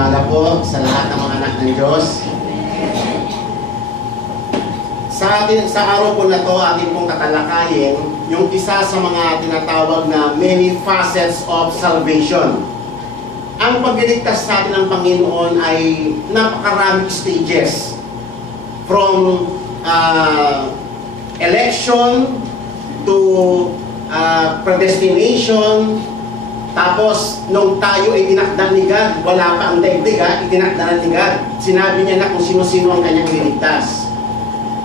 umaga po sa lahat ng mga anak ng Diyos. Sa araw po na to, ating pong tatalakayin yung isa sa mga tinatawag na many facets of salvation. Ang pagliligtas sa atin ng Panginoon ay napakaraming stages. From election to predestination. Tapos, nung tayo ay tinakdan ni God, wala pa ang daigdig, itinakdan ni God. Sinabi niya na kung sino-sino ang kanyang liligtas.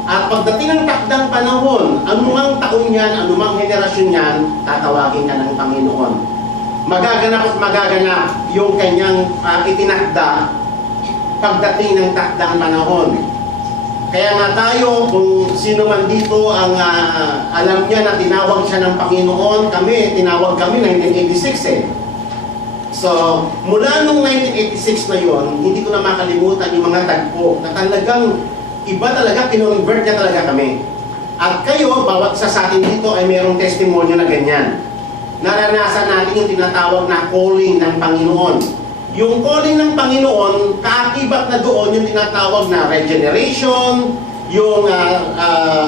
At pagdating ng takdang panahon, anumang taon yan, anumang henerasyon yan, tatawagin ka ng Panginoon. Magaganap at magaganap yung kanyang itinakda pagdating ng takdang panahon. Kaya nga tayo, kung sino man dito ang alam niya na tinawag siya ng Panginoon, tinawag kami 1986 So, mula nung 1986 na yon, hindi ko na makalimutan yung mga tagpo na talagang iba talaga, kinonvert niya talaga kami. At kayo, bawat isa sa atin dito ay mayroong testimonyo na ganyan. Naranasan natin yung tinatawag na calling ng Panginoon. Yung calling ng Panginoon, kaakibat na doon yung tinatawag na regeneration, yung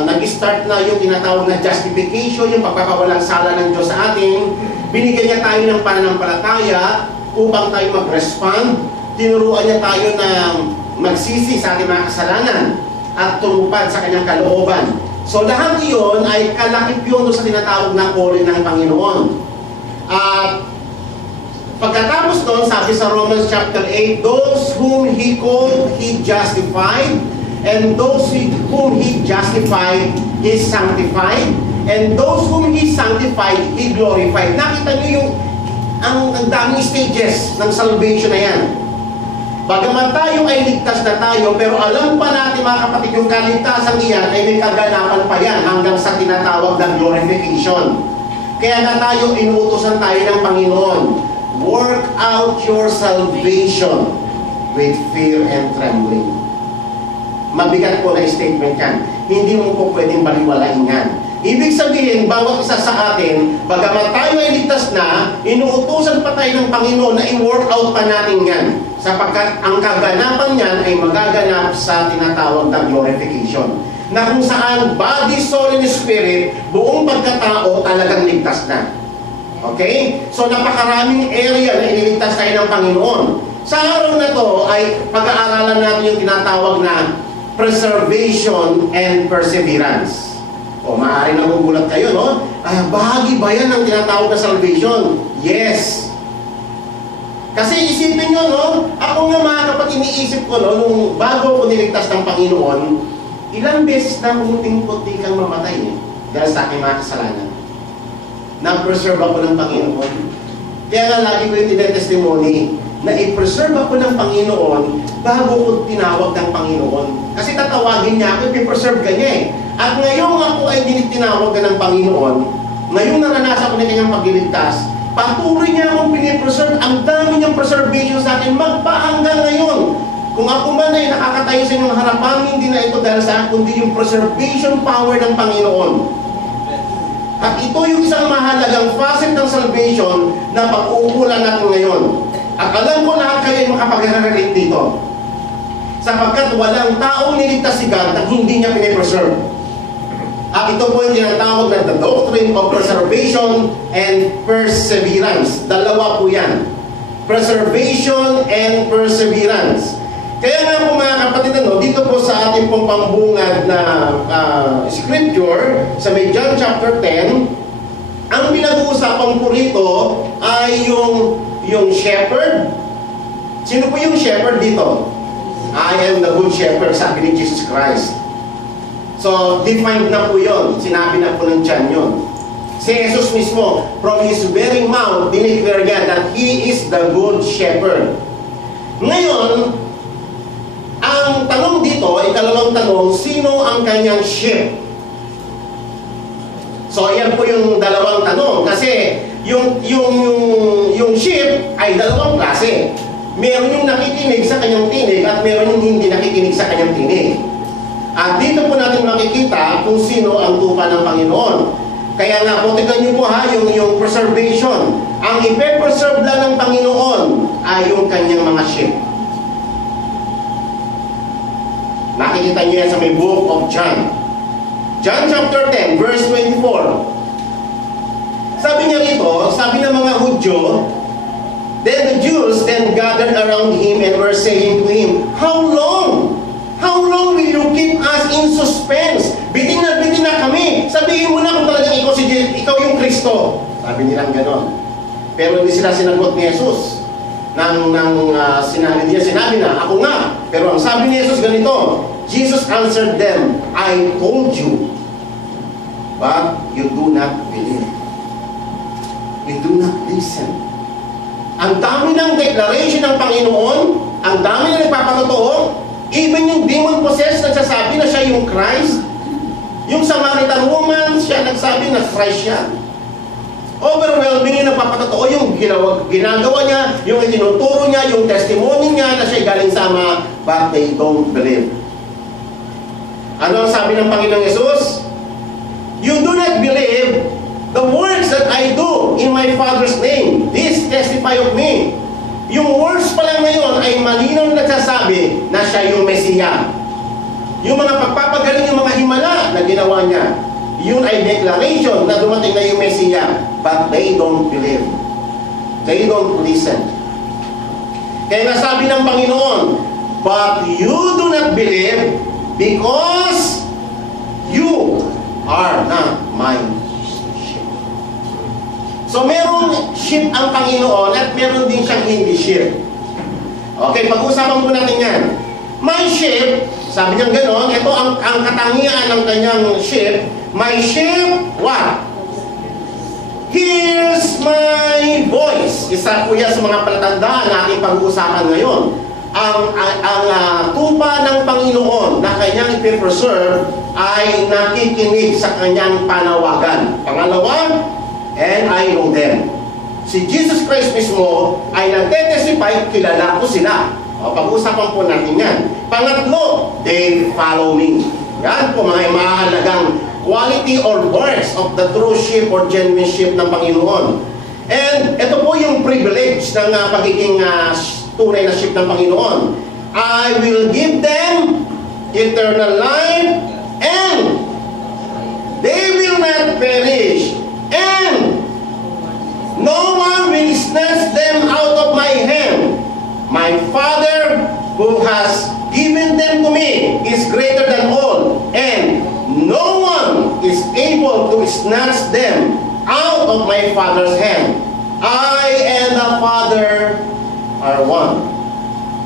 nag-start na yung tinatawag na justification, yung pagkakawalang sala ng Diyos sa atin. Binigyan niya tayo ng pananampalataya upang tayo mag-respond. Tinuruan niya tayo na magsisi sa ating mga kasalanan at tumupad sa kanyang kalooban. So lahat iyon ay kalakip yun sa tinatawag na calling ng Panginoon. Pagkatapos doon, sabi sa Romans chapter 8, those whom He called, He justified, and those whom He justified, He sanctified, and those whom He sanctified, He glorified. Nakita niyo yung ang daming stages ng salvation na yan. Bagaman tayo ay ligtas na tayo, pero alam pa natin mga kapatid, yung kaligtasan iyan ay may kaganapan pa yan hanggang sa tinatawag na glorification. Kaya na tayo, inuutosan tayo ng Panginoon. Work out your salvation with fear and trembling. Mabigat po na statement yan. Hindi mo po pwedeng baliwalain yan. Ibig sabihin, bawat isa sa atin, bagaman tayo ay ligtas na, inuutusan pa tayo ng Panginoon na i-work out pa natin yan. Sapagkat ang kaganapan yan ay magaganap sa tinatawag na glorification. Na kung saan body, soul, and spirit, buong pagkatao talagang ligtas na. Okay? So napakaraming area na iniligtas tayo ng Panginoon. Sa araw na to ay pag-aaralan natin yung tinatawag na preservation and perseverance. O maaari nagugulat kayo, no? Bahagi ba yan ng tinatawag na salvation? Yes. Kasi isipin nyo, no? Ako nga mga kapatid, iniisip ko, no? Nung bago ko niligtas ng Panginoon, ilang beses na munting-puti kang mamatay, dahil sa aking mga kasalanan. Na-preserve ako ng Panginoon. Kaya nga lagi ko yung tinetestimony na i-preserve ako ng Panginoon bago ko tinawag ng Panginoon. Kasi tatawagin niya ako, i-preserve ka niya eh. At ngayong ako ay tinawag ka ng Panginoon, ngayong naranasan ko na kanyang pagliligtas, patuloy niya akong pinipreserve. Ang dami niyang preservation sa akin, magpahanggang ngayon. Kung ako man ay nakakatayo sa inyong harapan, hindi na ito dahil sa akin, kundi yung preservation power ng Panginoon. At ito yung isang mahalagang facet ng salvation na pag-uukulan natin ngayon. At alam ko lahat kayo ay makapag-relate dito. Sapagkat walang taong niligtas si God na hindi niya pinipreserve. At ito po yung tinatawag na the doctrine of preservation and perseverance. Dalawa po yan. Preservation and perseverance. Kaya nga po mga kapatid, dito po sa ating pong pambungad na scripture, sa may John chapter 10, ang pinag-uusapan po rito ay yung shepherd. Sino po yung shepherd dito? I am the good shepherd, sabi ni Jesus Christ. So, defined na po yun. Sinabi na po ng John yun. Si Jesus mismo, from His very mouth, dineclare niya that He is the good shepherd. Ngayon, ang tanong dito, ikalawang tanong, sino ang kanyang sheep? So, yan po yung dalawang tanong. Kasi, yung sheep ay dalawang klase. Meron yung nakikinig sa kanyang tinig at meron yung hindi nakikinig sa kanyang tinig. At dito po natin makikita kung sino ang tupa ng Panginoon. Kaya nga po, tignan niyo po yung preservation. Ang ipe-preserve lang ng Panginoon ay yung kanyang mga sheep. Makikita niyo yan sa may book of John. John chapter 10, verse 24. Sabi niya rito, sabi ng mga Hudyo, then the Jews then gathered around him and were saying to him, How long? How long will you keep us in suspense? Bitin na kami. Sabihin mo na kung talagang ikaw yung Kristo. Sabi nilang ganon. Pero hindi sila sinagot ni Jesus. Sinabi na, ako nga. Pero ang sabi ni Jesus ganito, Jesus answered them, I told you, but you do not believe. You do not listen. Ang dami ng declaration ng Panginoon, ang dami na nagpapatotoo, even yung demon-possessed nagsasabi na siya yung Christ. Yung Samaritan woman, siya nagsabi na Christ siya. Overwhelming yung nagpapatotoo, yung ginagawa niya, yung itinuturo niya, yung testimony niya na siya galing sa Ama, but they don't believe. Ano ang sabi ng Panginoong Yesus? You do not believe the works that I do in my Father's name. This testify of me. Yung words pa lang ngayon ay malinaw na nagsasabi na siya yung Mesiya. Yung mga pagpapagaling, yung mga himala na ginawa niya, yun ay declaration na dumating na yung Mesiya. But they don't believe. They don't listen. Kaya nasabi ng Panginoon, but you do not believe because you are not my sheep. So merong sheep ang Panginoon at meron din siyang hindi sheep. Okay, pag-usapan po natin yan. My sheep, sabi niya gano'n, ito ang katangian ng kanyang sheep. My sheep, what? Here's my voice. Isa po yan sa mga palatandaan na ating pag-uusapan ngayon. Ang tupa ng Panginoon na kanyang ipipreserve ay nakikinig sa kanyang panawagan. Pangalawa, and I know them. Si Jesus Christ mismo ay nagtetestify, kilala ko sila. Pag-usapan po natin yan. Pangatlo, they follow me. Yan po mga mahalagang quality or works of the true sheep or genuine sheep ng Panginoon. And ito po yung privilege ng pagiging tunay na sheep ng Panginoon. I will give them eternal life and they will not perish and no one will snatch them out of my hand. My Father who has given them to me is greater than all, and no one is able to snatch them out of my Father's hand. I and the Father are one.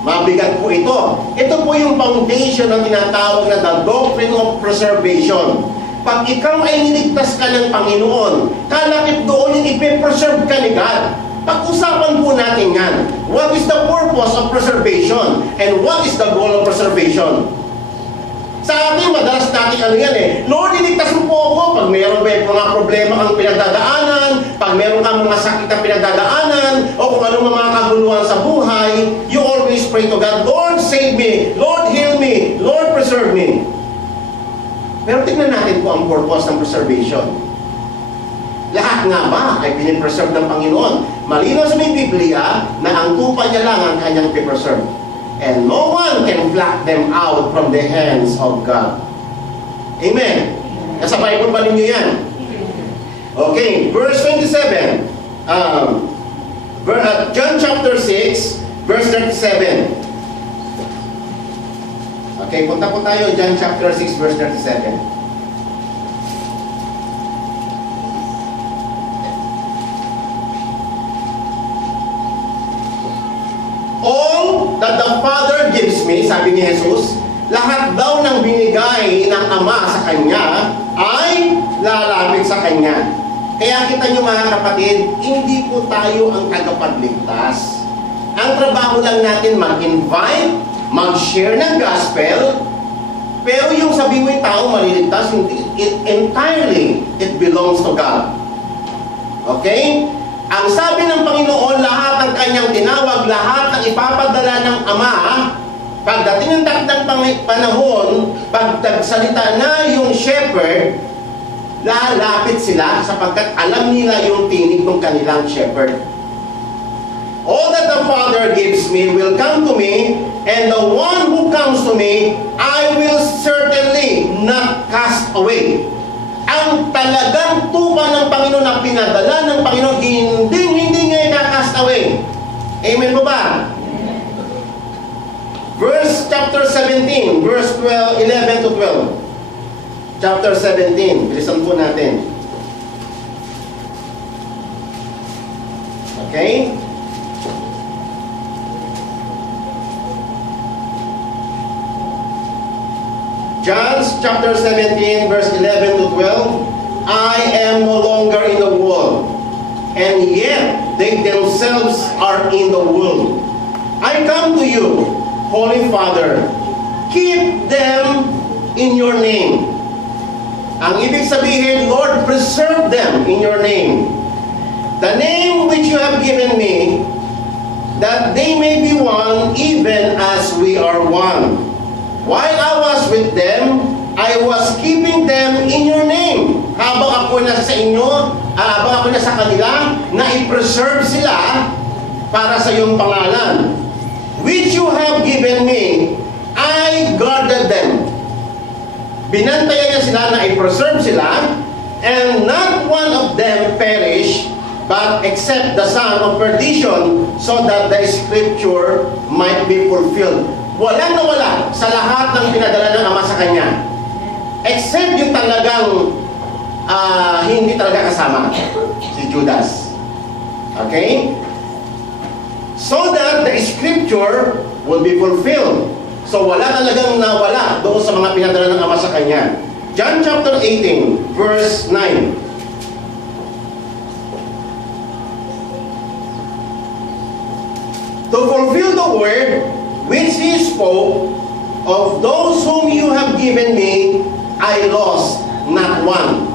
Mabigat po ito. Ito po yung foundation ng tinatawag na the doctrine of preservation. Pag ikaw ay niligtas ka ng Panginoon, kalakip doon yung ipipreserve ka ni God. Pag-usapan po natin yan. What is the purpose of preservation? And what is the goal of preservation? Sa atin, madalas natin Lord, iligtas mo po ako pag mayroon ba mga problema ang pinagdadaanan, pag mayroon kang mga sakit ang pinagdadaanan, o kung anong mga kaguluhan sa buhay, you always pray to God, Lord, save me, Lord, heal me, Lord, preserve me. Pero tignan natin po ang purpose ng preservation. Lahat nga ba ay pinipreserve ng Panginoon? Malinaw sa may Biblia na ang tupa niya lang ang kanyang pipreserve. And no one can pluck them out from the hands of God. Amen. Nasa Bible ba ninyo yan? Okay, verse 27. John chapter 6, verse 37. Okay, punta po tayo, John chapter 6, verse 37. All that the Father gives me, sabi ni Jesus, lahat daw ng binigay ng Ama sa Kanya ay lalapit sa Kanya. Kaya kita nyo mga kapatid, hindi po tayo ang tagapagligtas. Ang trabaho lang natin mag-invite, mag-share ng gospel, pero yung sabi mo yung tao maliligtas, entirely, it belongs to God. Okay? Ang sabi ng Panginoon, lahat ng kanyang tinawag, lahat ng ipapadala ng Ama, pagdating ng takdang panahon, pag nagsalita na yung shepherd, lalapit sila sapagkat alam nila yung tinig ng kanilang shepherd. All that the Father gives me will come to me, and the one who comes to me, I will certainly not cast away. Ang talagang tupa ng Panginoon na pinadala ng Panginoon, hindi niya i-cast away. Amen po ba? Verse chapter 17, verse 11 to 12. Chapter 17, bilisan po natin. Okay? John chapter 17, verse 11 to 12. I am no longer in the world, and yet they themselves are in the world. I come to you, Holy Father, keep them in your name. Ang ibig sabihin, Lord, preserve them in your name. The name which you have given me, that they may be one, even as we are one. While I was with them, I was keeping them in your name. Habang ako nasa sa inyo, habang ako nasa kanila, na i-preserve sila para sa iyong pangalan. Which you have given me, I guarded them. Binantayan niya sila na i-preserve sila, and not one of them perish, but except the son of perdition, so that the scripture might be fulfilled. Walang nawala sa lahat ng pinadala ng Ama sa Kanya. Except yung talagang hindi talaga kasama, si Judas. Okay? So that the scripture will be fulfilled. So wala talagang nawala doon sa mga pinadala ng Ama sa Kanya. John chapter 18, verse 9. To fulfill the word which he spoke, of those whom you have given me, I lost not one.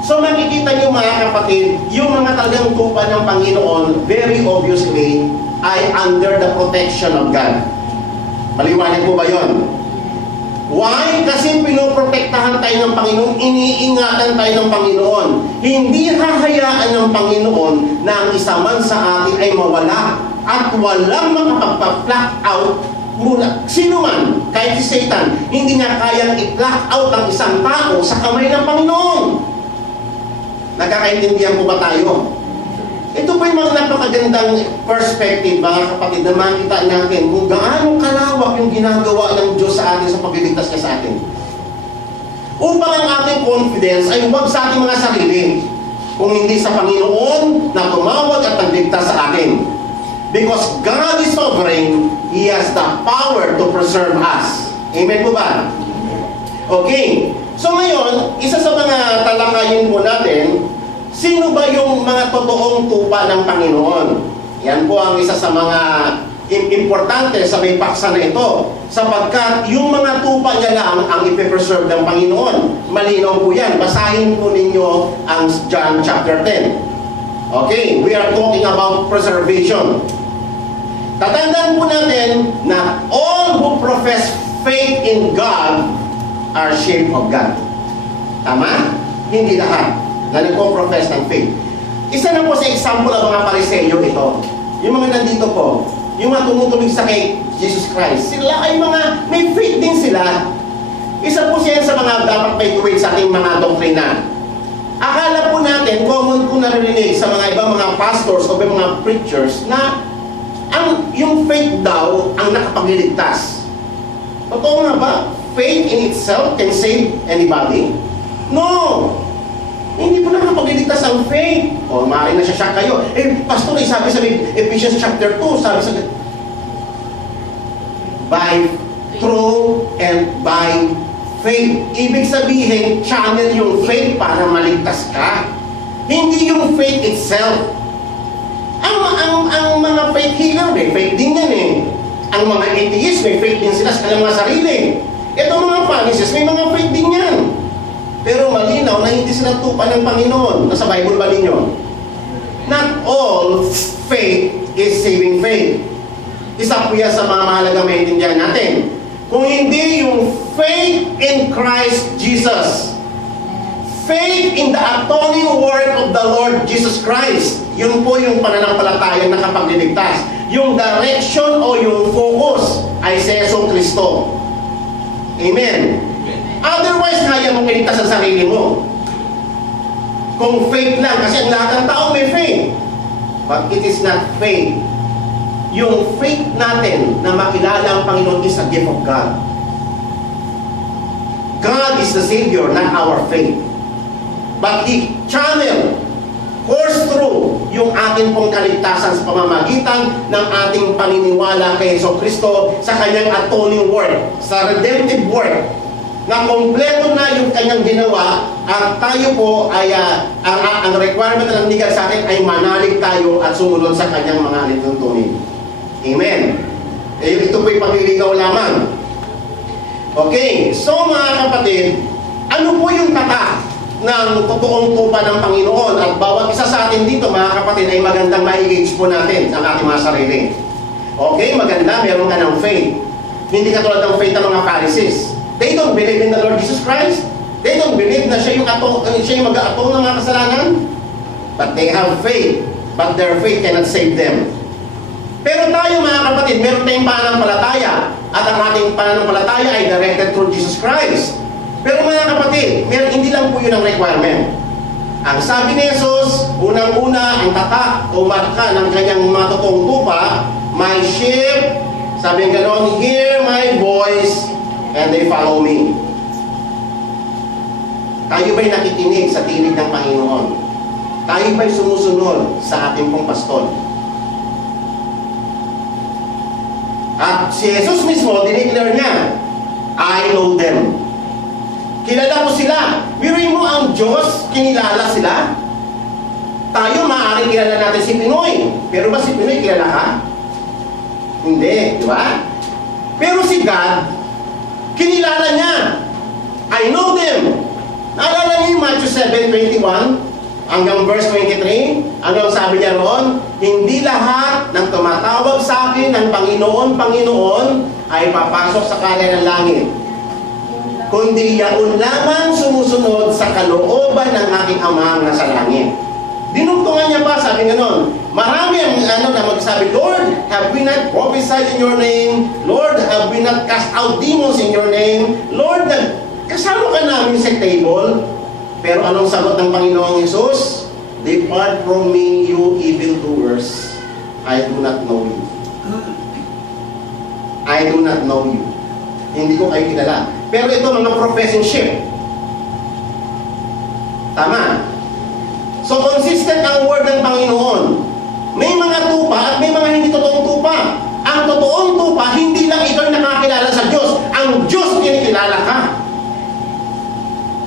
So makikita niyo mga kapatid, yung mga talagang tupa ng Panginoon, very obviously, ay under the protection of God. Maliwanag po ba yun? Why? Kasi pinoprotektahan tayo ng Panginoon, iniingatan tayo ng Panginoon. Hindi hahayaan ng Panginoon na ang isa man sa atin ay mawala at walang makapagpa-pluck out muna. Sino man, kahit si Satan, hindi niya kayang i-pluck out ang isang tao sa kamay ng Panginoon. Nagkakaintindihan po ba tayo? Ito po yung mga napakagandang perspective, mga kapatid, na makita natin kung gaano kalawak yung ginagawa ng Diyos sa atin sa pagliligtas niya sa atin. Upang ang ating confidence ay huwag sa ating mga sarili, kung hindi sa Panginoon na tumawag at nagligtas sa atin. Because God is sovereign, He has the power to preserve us. Amen po ba? Okay. So ngayon, isa sa mga talakayin po natin, sino ba yung mga totoong tupa ng Panginoon? Yan po ang isa sa mga importante sa may paksa na ito. Sapagkat yung mga tupa niya lang ang ipipreserve ng Panginoon. Malinaw po yan. Basahin po ninyo ang John chapter 10. Okay, we are talking about preservation. Tatandaan po natin na all who profess faith in God are sheep of God. Tama? Hindi lahat na nagpo-profess ng faith. Isa na po sa example ng mga Pariseyo ito. Yung mga nandito po, yung mga tumutuloy sa kay Jesus Christ, sila ay mga, may faith din sila. Isa po siya sa mga dapat may tuwid sa ating mga doktrina. Akala po natin, common po narinig sa mga ibang mga pastors o mga preachers na yung faith daw ang nakapagliligtas. Totoo nga ba? Faith in itself can save anybody? No! Hindi po nakapagliligtas ang faith. O, maaari na siya kayo. Pastor, sabi sa Ephesians chapter 2, sabi sa by, through, and by faith. Ibig sabihin, channel yung faith para maligtas ka. Hindi yung faith itself. Ang mga faith healer, may faith din yan eh. Ang mga atheist, may faith din sila sa kanilang mga sarili. Ito mga Pharisees, may mga faith din yan. Pero malinaw na hindi sila tupa ng Panginoon. Nasa Bible ba ninyo? Not all faith is saving faith. Isa po yan sa mga mahalagang maintindihan natin. Kung hindi yung faith in Christ Jesus, faith in the atoning work of the Lord Jesus Christ, Yun po yung pananampalatayang nakapagliligtas. Yung direction o yung focus ay si Yesong Kristo. Amen. Otherwise, kaya mong iligtas sa sarili mo. Kung faith lang, kasi ang lahat ng tao may faith. But it is not faith. Yung faith natin na makilala ang Panginoon is a gift of God. God is the Savior, not our faith. But He course through yung ating pong kaligtasan sa pamamagitan ng ating paniniwala kay Jesucristo sa kanyang atoning work, sa redemptive work, na kompleto na yung kanyang ginawa, at tayo po ay, ang requirement ng legal sa atin ay manalig tayo at sumunod sa kanyang mga alituntunin. Amen. Ito po'y pagliligaw lamang. Okay, so mga kapatid, ano po yung tatak ng totoong tupa ng Panginoon? At bawat isa sa atin dito, mga kapatid, ay magandang ma-engage po natin ang ating mga sarili. Okay, maganda, meron ka ng faith. Hindi katulad ng faith ng mga Pharisees. They don't believe in the Lord Jesus Christ. They don't believe na siya yung mag-aatong ng mga kasalanan. But they have faith. But their faith cannot save them. Pero tayo, mga kapatid, meron tayong pananampalataya. At ang ating pananampalataya ay directed through Jesus Christ. Pero mga kapatid, hindi lang po yun ang requirement. Ang sabi ni Jesus, unang-una, ang tatak o marka ng kanyang mga totoong tupa, my sheep, sabi ng gano'n, hear my voice, and they follow me. Tayo ba'y nakikinig sa tinig ng Panginoon? Tayo ba'y sumusunod sa ating pong pastol? At si Jesus mismo, dineclare niya, I know them. Kilala ko sila. Biruin mo ang Diyos, kinilala sila. Tayo maaaring kilala natin si Pinoy. Pero ba si Pinoy kilala ka? Hindi, di ba? Pero si God, kinilala niya. I know them. Naalala niyo yung Matthew 7:21 hanggang verse 23? Ano ang sabi niya roon? Hindi lahat ng tumatawag sa akin ng Panginoon, Panginoon ay papasok sa kalay ng langit, kundi yaon lamang sumusunod sa kalooban ng aking Ama na sa langit. Dinugtungan niya pa, sabi ganon. Marami ang na magsabi, Lord, have we not prophesied in your name? Lord, have we not cast out demons in your name? Lord, kasama ka namin sa table. Pero anong sagot ng Panginoong Hesus? Depart from me, you evildoers. I do not know you. I do not know you. Hindi ko kayo kilala. Pero ito mga professing sheep. Tama. So consistent ang word ng Panginoon. May mga tupa at may mga hindi totoong tupa. Ang totoong tupa, hindi lang ikaw nakakilala sa Diyos. Ang Diyos kinikilala ka.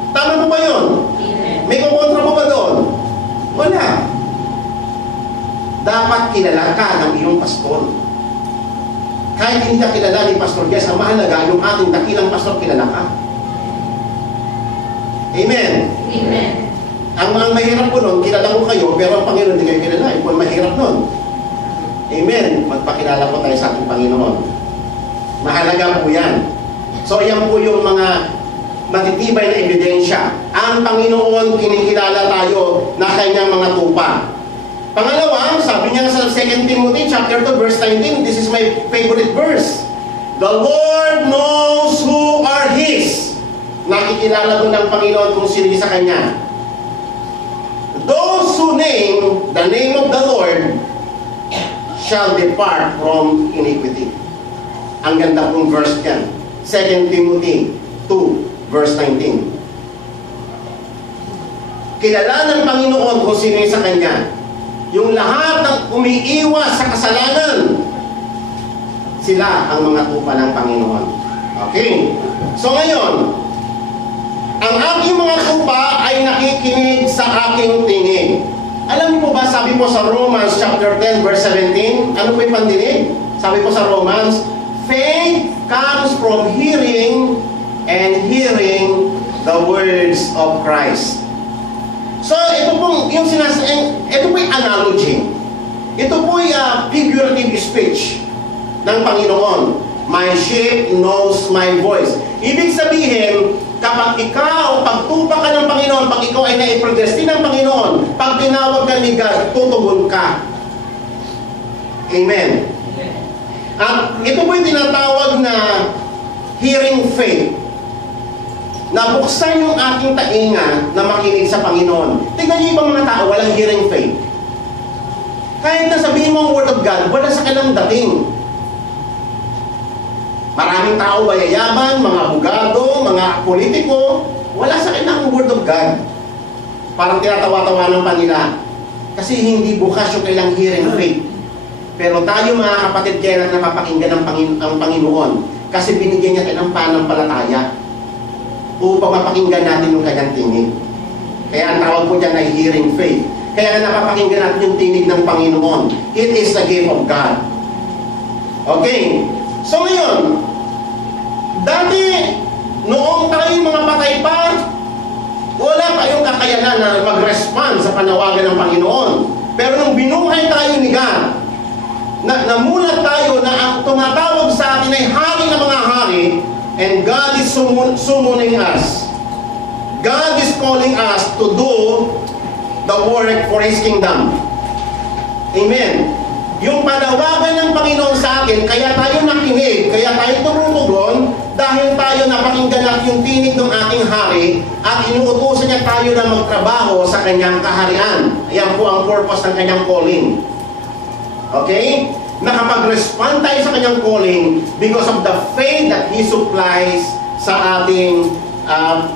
Tama po ba yun? May kukontra po ba doon? Wala. Dapat kilala ka ng iyong pastor. Kahit hindi ka kilala ni Pastor Jess, ang mahalaga, yung ating dakilang pastor, kilala ka. Amen? Amen. Ang mga mahirap po nun, kilala ko kayo, pero ang Panginoon hindi kayo kilala. Ito ang mahirap nun. Amen. Magpakilala po tayo sa ating Panginoon. Mahalaga po yan. So, yan po yung mga matitibay na ebidensya. Ang Panginoon, kinikilala tayo na kanyang mga tupa. Pangalawa, sabi niya sa 2 Timothy chapter 2 verse 19, this is my favorite verse. The Lord knows who are His. Nakikilala doon ng Panginoon kung sino sa Kanya. Those who name the name of the Lord shall depart from iniquity. Ang ganda pong verse yan. 2 Timothy 2 verse 19. Kilala ng Panginoon kung sino sa Kanya. Yung lahat ng umiiwas sa kasalanan, sila ang mga tupa ng Panginoon. Okay? So ngayon, ang aking mga tupa ay nakikinig sa aking tingin. Alam niyo po ba, sabi po sa Romans chapter 10 verse 17, ano po yung pandinig? Sabi po sa Romans, faith comes from hearing, and hearing the words of Christ. So, ito pong yung ito po yung analogy. Ito po yung figurative speech ng Panginoon. My sheep knows my voice. Ibig sabihin, Kapag ikaw, pagtupa ka ng Panginoon, pag ikaw ay naipredestin ng Panginoon, pag tinawag ka ni God, tutugon ka. Amen. At ito po yung tinatawag na hearing faith. Nabuksan yung ating tainga na makinig sa Panginoon. Tingnan niyo ibang mga tao, walang hearing faith. Kahit na sabihin mo ang Word of God, wala sa kanilang dating. Maraming tao mayayaman, mga abogado, mga politiko, wala sa kanilang Word of God. Parang tinatawa-tawanan pa nila. Kasi hindi bukas yung kailang hearing faith. Pero tayo mga kapatid, kaya natin napapakinggan ang Panginoon. Kasi binigyan niya tayo ng panampalataya upang mapakinggan natin yung kanyang tinig. Kaya ang tawag po dyan ay hearing faith. Kaya napapakinggan natin yung tinig ng Panginoon. It is the gift of God. Okay. So ngayon, dati, noong tayo mga patay pa, wala tayong kakayanan na mag-respond sa panawagan ng Panginoon. Pero nung binuhay tayo ni God, namulat tayo na ang tumatawag sa atin ay hari ng mga hari, and God is summoning us. God is calling us to do the work for His kingdom. Amen. Yung panawagan ng Panginoon sa akin, kaya tayo nakinig, kaya tayo tumutugon, dahil tayo napakinggan natin yung tinig ng ating hari, at inuutusan niya tayo na magtrabaho sa kanyang kaharian. Ayan po ang purpose ng kanyang calling. Okay? Nakapag-respond tayo sa kanyang calling because of the faith that He supplies sa ating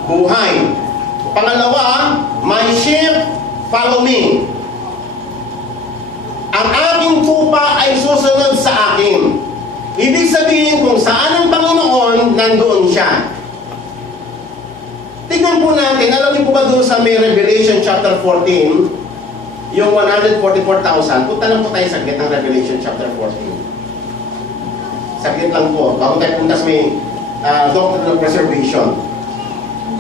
buhay. Pangalawa, my sheep, follow me. Ang aking tupa ay susunod sa akin. Ibig sabihin, kung saan ang Panginoon, nandoon siya. Tingnan po natin, alam niyo po ba doon sa may Revelation chapter 14, yung 144,000, punta lang po tayo saglit ng Revelation chapter 14. Saglit lang po, bago tayo punta sa may doctrine of preservation.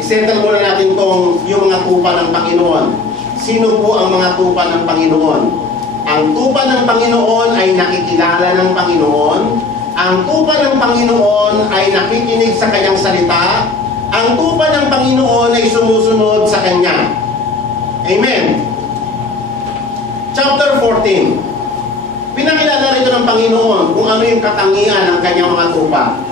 Isettle muna natin yung mga tupa ng Panginoon. Sino po ang mga tupa ng Panginoon? Ang tupa ng Panginoon ay nakikilala ng Panginoon. Ang tupa ng Panginoon ay nakikinig sa kanyang salita. Ang tupa ng Panginoon ay sumusunod sa kanya. Amen. Chapter 14. Pinakilala rito ng Panginoon kung ano yung katangian ng kanyang mga tupa.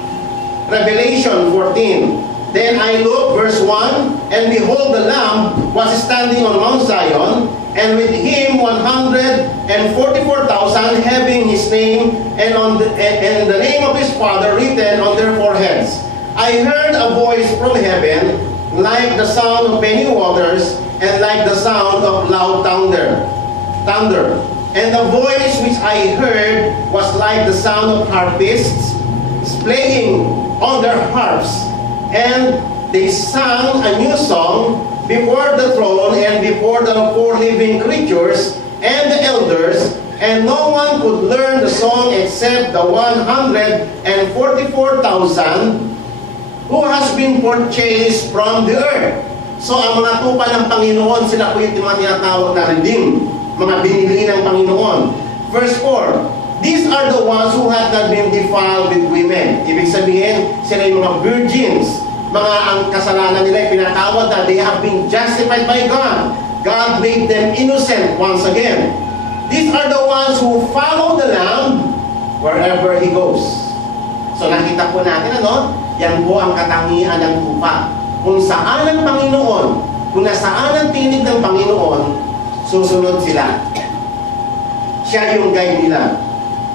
Revelation 14. Then I looked, verse 1, and behold, the Lamb was standing on Mount Zion, and with him 144,000, having his name and the name of his Father written on their foreheads. I heard a voice from heaven, like the sound of many waters, and like the sound of loud thunder. And the voice which I heard was like the sound of harpists playing on their harps. And they sang a new song before the throne and before the four living creatures and the elders, and no one could learn the song except the 144,000 who has been purchased from the earth. So ang mga tupa ng Panginoon, sila po yung mga tinatawag na redeemed, mga binili ng Panginoon. Verse 4, these are the ones who have not been defiled with women. Ibig sabihin, sila yung mga virgins. Ang kasalanan nila ay pinatawad na they have been justified by God. God made them innocent once again. These are the ones who follow the Lamb wherever He goes. So nakita po natin, yan po ang katangian ng tupa. Kung saan ang Panginoon, kung nasaan ang tinig ng Panginoon, susunod sila. Siya yung guide nila.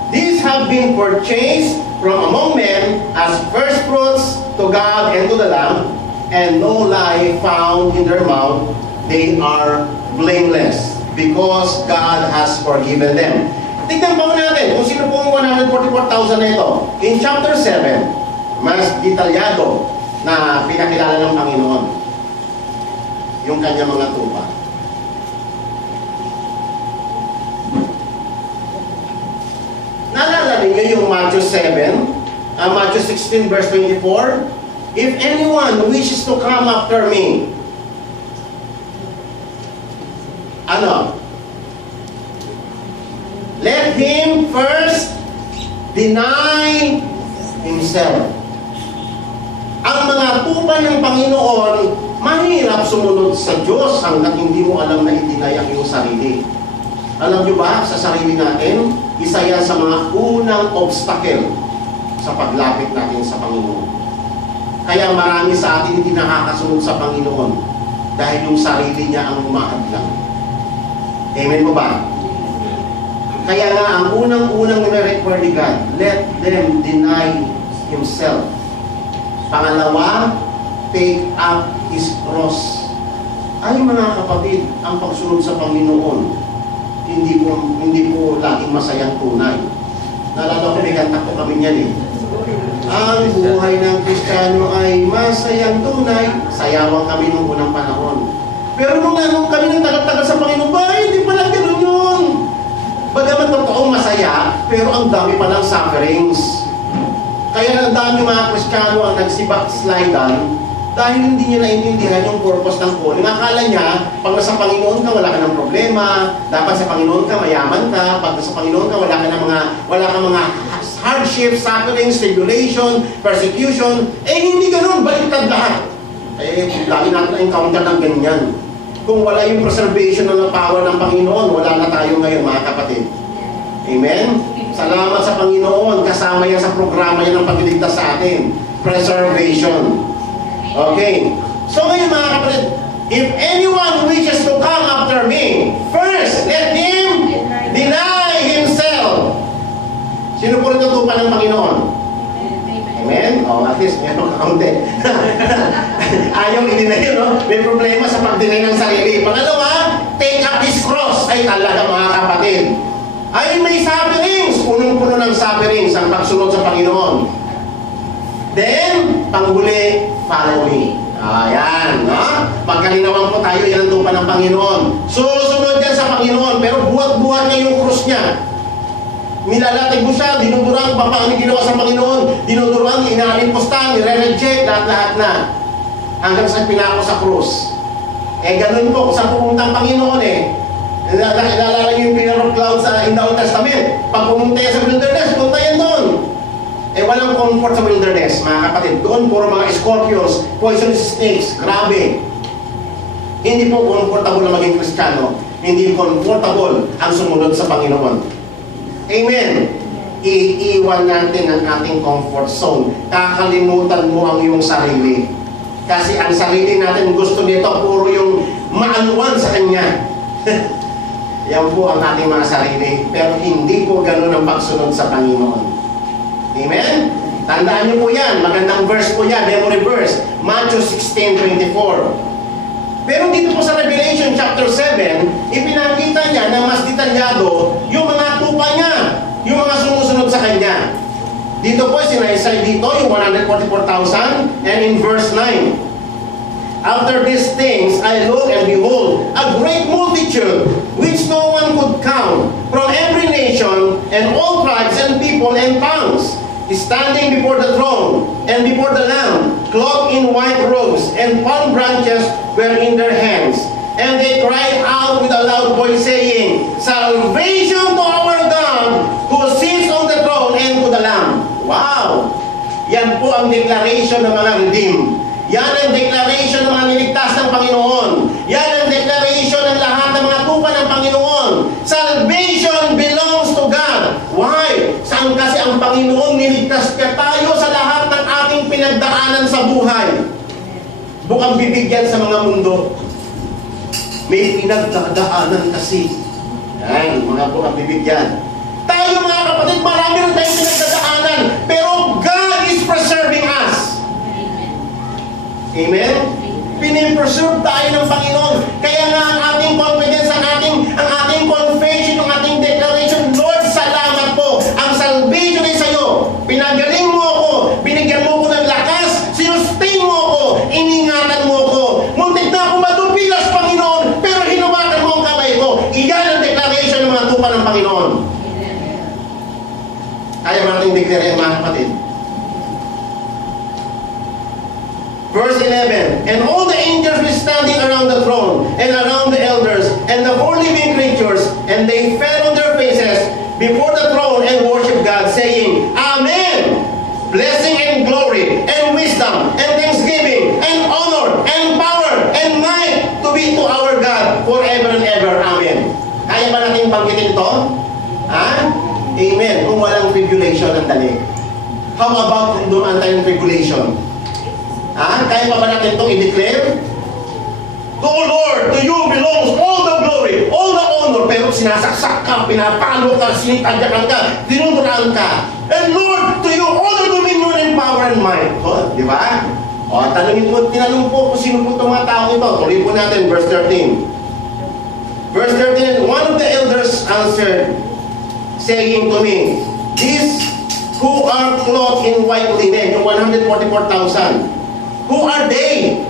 These have been purchased from among men as first fruits to God and to the Lamb, and no lie found in their mouth. They are blameless because God has forgiven them. Tignan po natin kung sino po ang 144,000 na ito. In chapter 7, mas detalyado na pinakilala ng Panginoon yung kanyang mga tupa. Naalala ninyo yung Matthew 16 verse 24? If anyone wishes to come after me, let him first deny himself. ang mga tupa ng Panginoon, mahirap sumunod sa Diyos hanggat hindi mo alam na itinay ang iyong sarili. Alam nyo ba, sa sarili natin, isa yan sa mga unang obstacle sa paglapit natin sa Panginoon. Kaya marami sa atin hindi nakakasunod sa Panginoon dahil yung sarili niya ang umahadlang. Amen po ba? Kaya nga, ang unang-unang nire-require ni God, let them deny himself. Pangalawa, take up his cross. Ay mga kapatid, ang pagsunod sa Panginoon, hindi po laging masayang tunay. Naalala ko, may kanta po kami niyan eh. Ang buhay ng Kristiyano ay masayang tunay. Sayawan kami nung unang panahon. Pero nung kami nang tagal-tagal sa Panginoon, hindi pala gano'n yun. Bagaman totoong masaya, pero ang dami palang sufferings. Kaya ang dami mga Kristiyano ang nagsibak-slidan dahil hindi niya naiintindihan yung purpose ng calling. Akala niya, pag nasa Panginoon ka, wala ka ng problema. Dapat sa Panginoon ka, mayaman ka. Pag nasa Panginoon ka, wala ka mga hardships, sufferings, tribulation, persecution. Hindi ganun. Baliktad lahat. Lagi natin na-encounter ng ganyan. Kung wala yung preservation ng power ng Panginoon, wala na tayo ngayon, mga kapatid. Amen? Salamat sa Panginoon. Kasama yan sa programa yan ng pagliligtas sa atin. Preservation. Okay. So ngayon mga kapatid, if anyone wishes to come after me, first, let him deny himself. Sino po rin tutupan ng Panginoon? Amen? At least meron kaunti. Ayaw i-deny, no? May problema sa pag-deny ng sarili. Pangalawa, take up his cross. Ay talaga mga kapatid. Ay may sufferings. Punong-puno ng sufferings ang pagsunod sa Panginoon. Then, panghuli, follow me. Ayan, no? Pagkalinawan po tayo, yan ang tupa ng Panginoon. Susunod yan sa Panginoon, pero buhat-buhat niya yung krus niya. Nilalatig mo siya, dinuduran, paano ginawa sa Panginoon, dinuduran, inalimpusta, nire-reject, lahat-lahat na. Hanggang sa pinako sa krus. Ganun po, kung saan pumunta ang Panginoon Ilalala niyo yung pillar of clouds in the Old Testament. Pag pumunta yan sa wilderness, punta yan doon. Walang comfort sa wilderness, mga kapatid. Doon, puro mga scorpions, poisonous snakes, grabe. Hindi po comfortable na maging Kristiyano. Hindi comfortable ang sumunod sa Panginoon. Amen. Iiwan natin ang ating comfort zone. Kakalimutan mo ang iyong sarili. Kasi ang sarili natin gusto nito, puro yung maanuan sa Kanya. Yan po ang ating mga sarili. Pero hindi po ganun ang pagsunod sa Panginoon. Amen? Tandaan niyo po yan. Magandang verse po yan. Memory verse. Matthew 16:24. Pero dito po sa Revelation chapter 7, ipinakita niya na mas detalyado yung mga tupa niya. Yung mga sumusunod sa Kanya. Dito po, sinaysay dito yung 144,000. And in verse 9, after these things, I look and behold, a great multitude, which no one could count, from every nation, and all tribes, and people, and tongues, standing before the throne, and before the Lamb, clothed in white robes, and palm branches were in their hands. And they cried out with a loud voice, saying, Salvation to our God, who sits on the throne, and to the Lamb. Wow! Yan po ang declaration ng mga redeemed. Yan ang declaration ng mga niligtas ng Panginoon. Yan ang declaration ng lahat ng mga tupa ng Panginoon. Salvation belongs to God. Why? Saan kasi ang Panginoon niligtas ka tayo sa lahat ng ating pinagdaanan sa buhay. Bukang bibigyan sa mga mundo. May pinagdadaanan kasi. Yan, mga bukang bibigyan. Tayo mga kapatid, marami rin tayong pinagdadaanan. Pero God is preserving us. Amen? Pinipreserve tayo ng Panginoon. Kaya nga ang ating confidence, ang ating confession, ang ating declaration, Lord, salamat po. Ang salvation ay sa'yo. Pinagaling mo ako. Binigyan mo ko ng lakas. Sinustain mo ako. Iningatan mo ako. Muntik na ako madupilas, Panginoon. Pero hinuwakan mo ang kamay ko. Iyan ang declaration ng mga tupa ng Panginoon. Kaya natin declare mga kapatid. Verse 11, and all the angels were standing around the throne, and around the elders, and the four living creatures, and they fell on their faces before the throne and worshiped God, saying, Amen! Blessing and glory, and wisdom, and ito? Ha? Amen. Kung walang tribulation, ang dali. How about kung dumaan tayo ng tribulation? Ha? Kaya pa ba natin itong i-declare? Oh Lord, to you belongs all the glory, all the honor. Pero sinasaksak ka, pinapalo ka, sinitadyakan ka, tinuduraan ka. And Lord, to you all the dominion and power and might. O, di ba? O, tinanong po kung sino po itong mga tao ito. Tuloy po natin, verse 13. Verse 13, one of the elders answered, saying to me, these who are clothed in white linen, yung 144,000, who are they?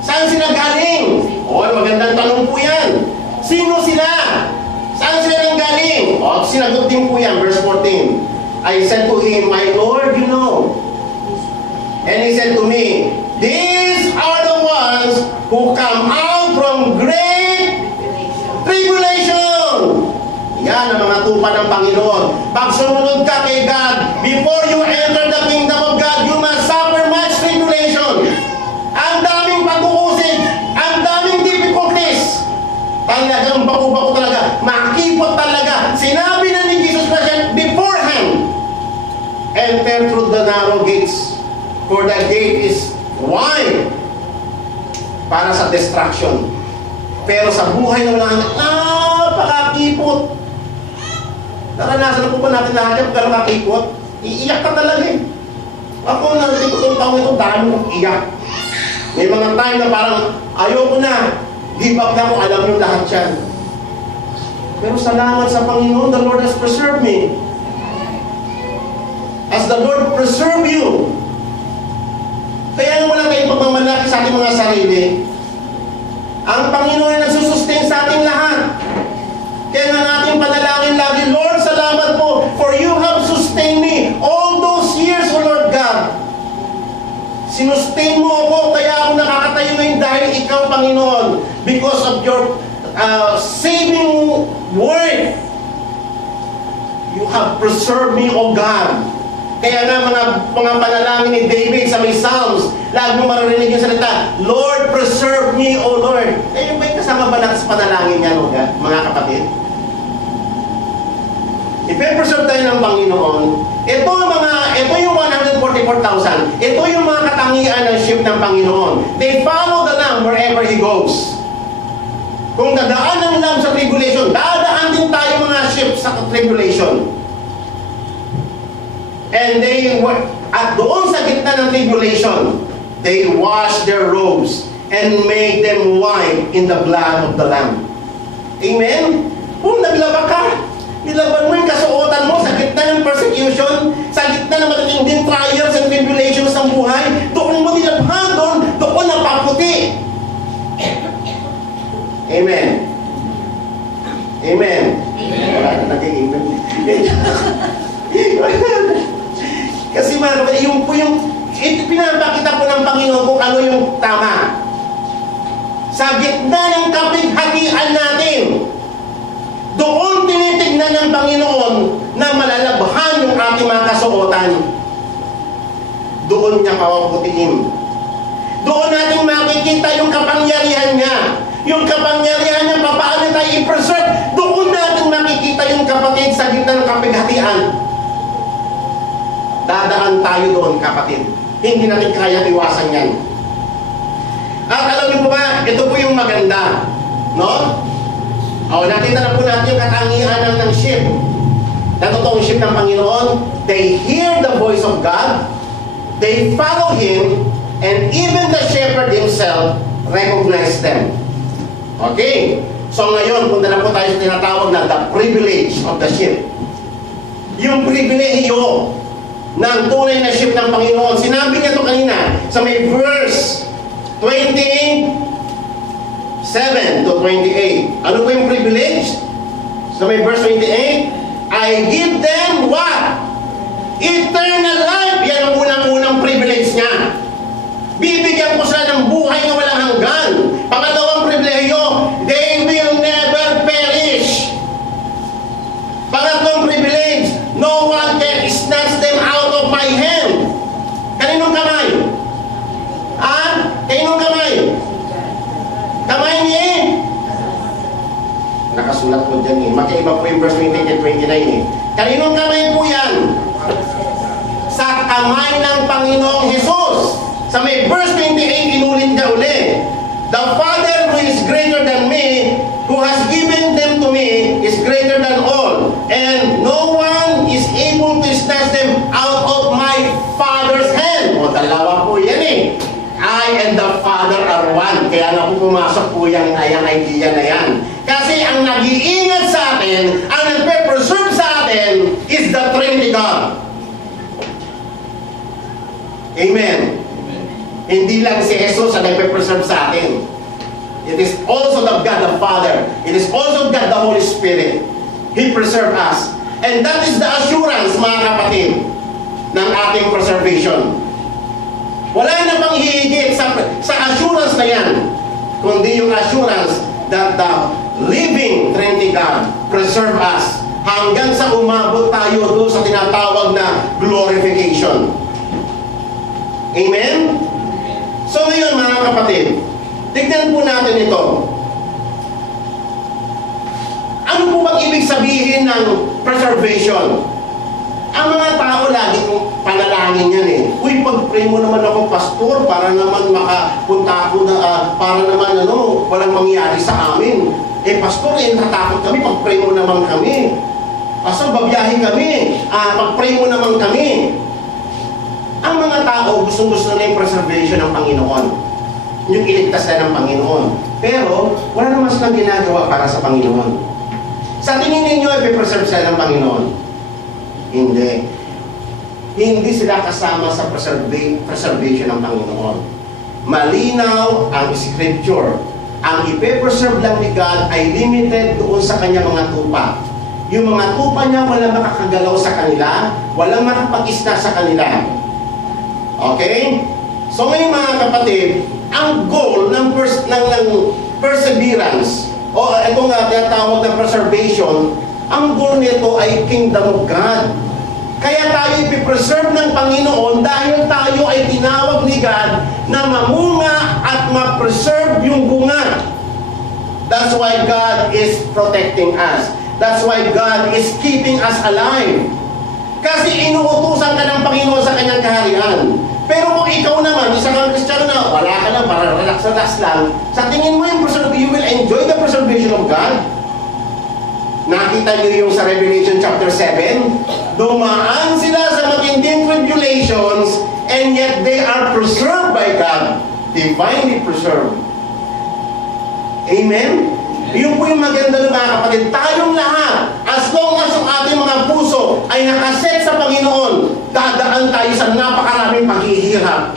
Saan sila galing? O, magandang tanong po yan. Sino sila? Saan sila nang galing? O, sinagot din po yan, verse 14. I said to him, my Lord, you know. And he said to me, these are the ones who come out from great tribulation. Yan ang mga tupa ng Panginoon. Pag sumunod ka kay God, before you enter the kingdom of God, you must suffer much tribulation. Ang daming pag-uusig, ang daming difficulties. Talagang baku-baku talaga, makipot talaga. Sinabi na ni Jesus Christ beforehand, enter through the narrow gates, for the gate is wide para sa destruction. Pero sa buhay ng mga napakakipot. Naranasan na po ba natin lahat yung pero kakipot? Iiyak ka talaga eh. Ako narinig ko itong taong ito, dami kong iyak. May mga time na parang ayoko na, give up na ako, alam nyo lahat yan. Pero salamat sa Panginoon, the Lord has preserved me. As the Lord preserve you. Kaya nga wala tayong pagmamalaki sa ating mga sarili. Ang Panginoon ay nagsusustain sa ating lahat. Kaya nga natin panalangin lagi, Lord, salamat po, for you have sustained me all those years, O Lord God. Sinustain mo ako, kaya ako nakakatayo ngayon dahil ikaw, Panginoon, because of your saving word. You have preserved me, O God. Kaya nga mga panalangin ni David sa may Psalms, lagi mo maririnig yung salita, Lord, preserve me, O Lord. Eh, may kasama ba natin sa panalangin niya, O God, mga kapatid? I-preserve tayo ng Panginoon. Ito yung 144,000. Ito yung mga katangian ng ship ng Panginoon. They follow the Lamb wherever He goes. Kung dadaan ng Lamb sa tribulation, dadaan din tayo mga ship sa tribulation. And at doon sa gitna ng tribulation, they wash their robes and make them white in the blood of the Lamb. Amen? Kung naglaba ka, nilaban mo yung kasuotan mo sa gitna ng persecution, sa gitna ng matitinding trials and tribulations ng buhay, doon mo nilabhan doon napaputi. Amen. Amen. Wala ka nag-i-amen. Kasi pinapakita po ng Panginoon kung ano yung tama. Sa gitna ng kapighatian natin, doon tinitignan ng Panginoon na malalabhan yung ating mga kasuotan. Doon niya papaputiin. Doon natin makikita yung kapangyarihan niya. Yung kapangyarihan niya, paano tayo i-preserve. Doon natin makikita yung kapatid sa gitna ng kapighatian. Dadaan tayo doon, kapatid. Hindi natin kaya iwasan yan. At alam niyo po ba, ito po yung maganda. No? Nakita na po natin yung katangian ng ship. Na totoong ship ng Panginoon. They hear the voice of God. They follow Him. And even the shepherd himself recognize them. Okay? So ngayon, punta na po tayo sa tinatawag na the privilege of the ship. Yung pribilehiyo ng tunay na ship ng Panginoon. Sinabi niya ito kanina sa may verse 27 to 28. Ano po yung privilege? Sa may verse 28, I give them what? Eternal life. Yan ang unang-unang privilege niya. Bibigyan ko sila ng buhay na walang hanggan. Pangalawang pribilehyo, they will never perish. Pangatlong privilege, no one can snatch them out of my hand. Kaninong kamay? Kaninong kamay? Kamay niya. Nakasulat ko dyan Kaninong kamay po yan? Sa kamay ng Panginoong Jesus. Sa may verse 28, inulit niya uli. The Father who is greater than me, who has given them to me, is greater than all. And no one is able to snatch them out of my Father's hand. O, dalawa po yan eh. I and the Father are one. Kaya nga po pumasok po yung idea na yan. Kasi ang nag-iingat sa atin, ang nagpe-preserve sa atin, is the Trinity God. Amen. Hindi lang si Jesus ang nagpe-preserve sa atin. It is also the God the Father. It is also God the Holy Spirit. He preserved us. And that is the assurance, mga kapatid, ng ating preservation. Wala na bang hihigit sa assurance na yan, kundi yung assurance that the living Trinity God preserve us hanggang sa umabot tayo doon sa tinatawag na glorification. Amen? So ngayon, mga kapatid, tignan po natin ito. Ano po bang ibig sabihin ng preservation? Ang mga tao lagi kong panalangin yan eh. Uy, pag-pray mo naman ako, pastor, para naman makapunta ako na, para naman walang mangyari sa amin. Eh, pastor, natakot kami, pag-pray mo naman kami. Pastor, babiyahin kami, pag-pray mo naman kami. Ang mga tao, gustong-gusto na yung preservation ng Panginoon. Yung iligtas na ng Panginoon. Pero, wala naman silang ginagawa para sa Panginoon. Sa tingin ninyo, ipipreserve sila ng Panginoon? Hindi. Hindi sila kasama sa preservation ng Panginoon. Malinaw ang Scripture. Ang ipe-preserve lang ni God ay limited doon sa kanyang mga tupa. Yung mga tupa niya, walang makakagalaw sa kanila, walang makapag-isna sa kanila. Okay? So ngayon, mga kapatid, ang goal ng perseverance, o itong tinatawag na preservation, ang goal nito ay Kingdom of God. Kaya tayo ipipreserve ng Panginoon dahil tayo ay tinawag ni God na mamunga at ma-preserve yung bunga. That's why God is protecting us. That's why God is keeping us alive. Kasi inuutusan ka ng Panginoon sa kanyang kaharian. Pero kung ikaw naman, isang Kristiyano na, wala ka lang, para relax lang, sa tingin mo yung you will enjoy the preservation of God. Nakita niyo yung sa Revelation chapter 7, dumaan sila sa matinding tribulations, and yet they are preserved by God, divinely preserved. Amen? Yun po yung maganda ng mga kapatid. Tayong lahat, as long as ang ating mga puso ay nakaset sa Panginoon, dadaan tayo sa napakaraming paghihirap,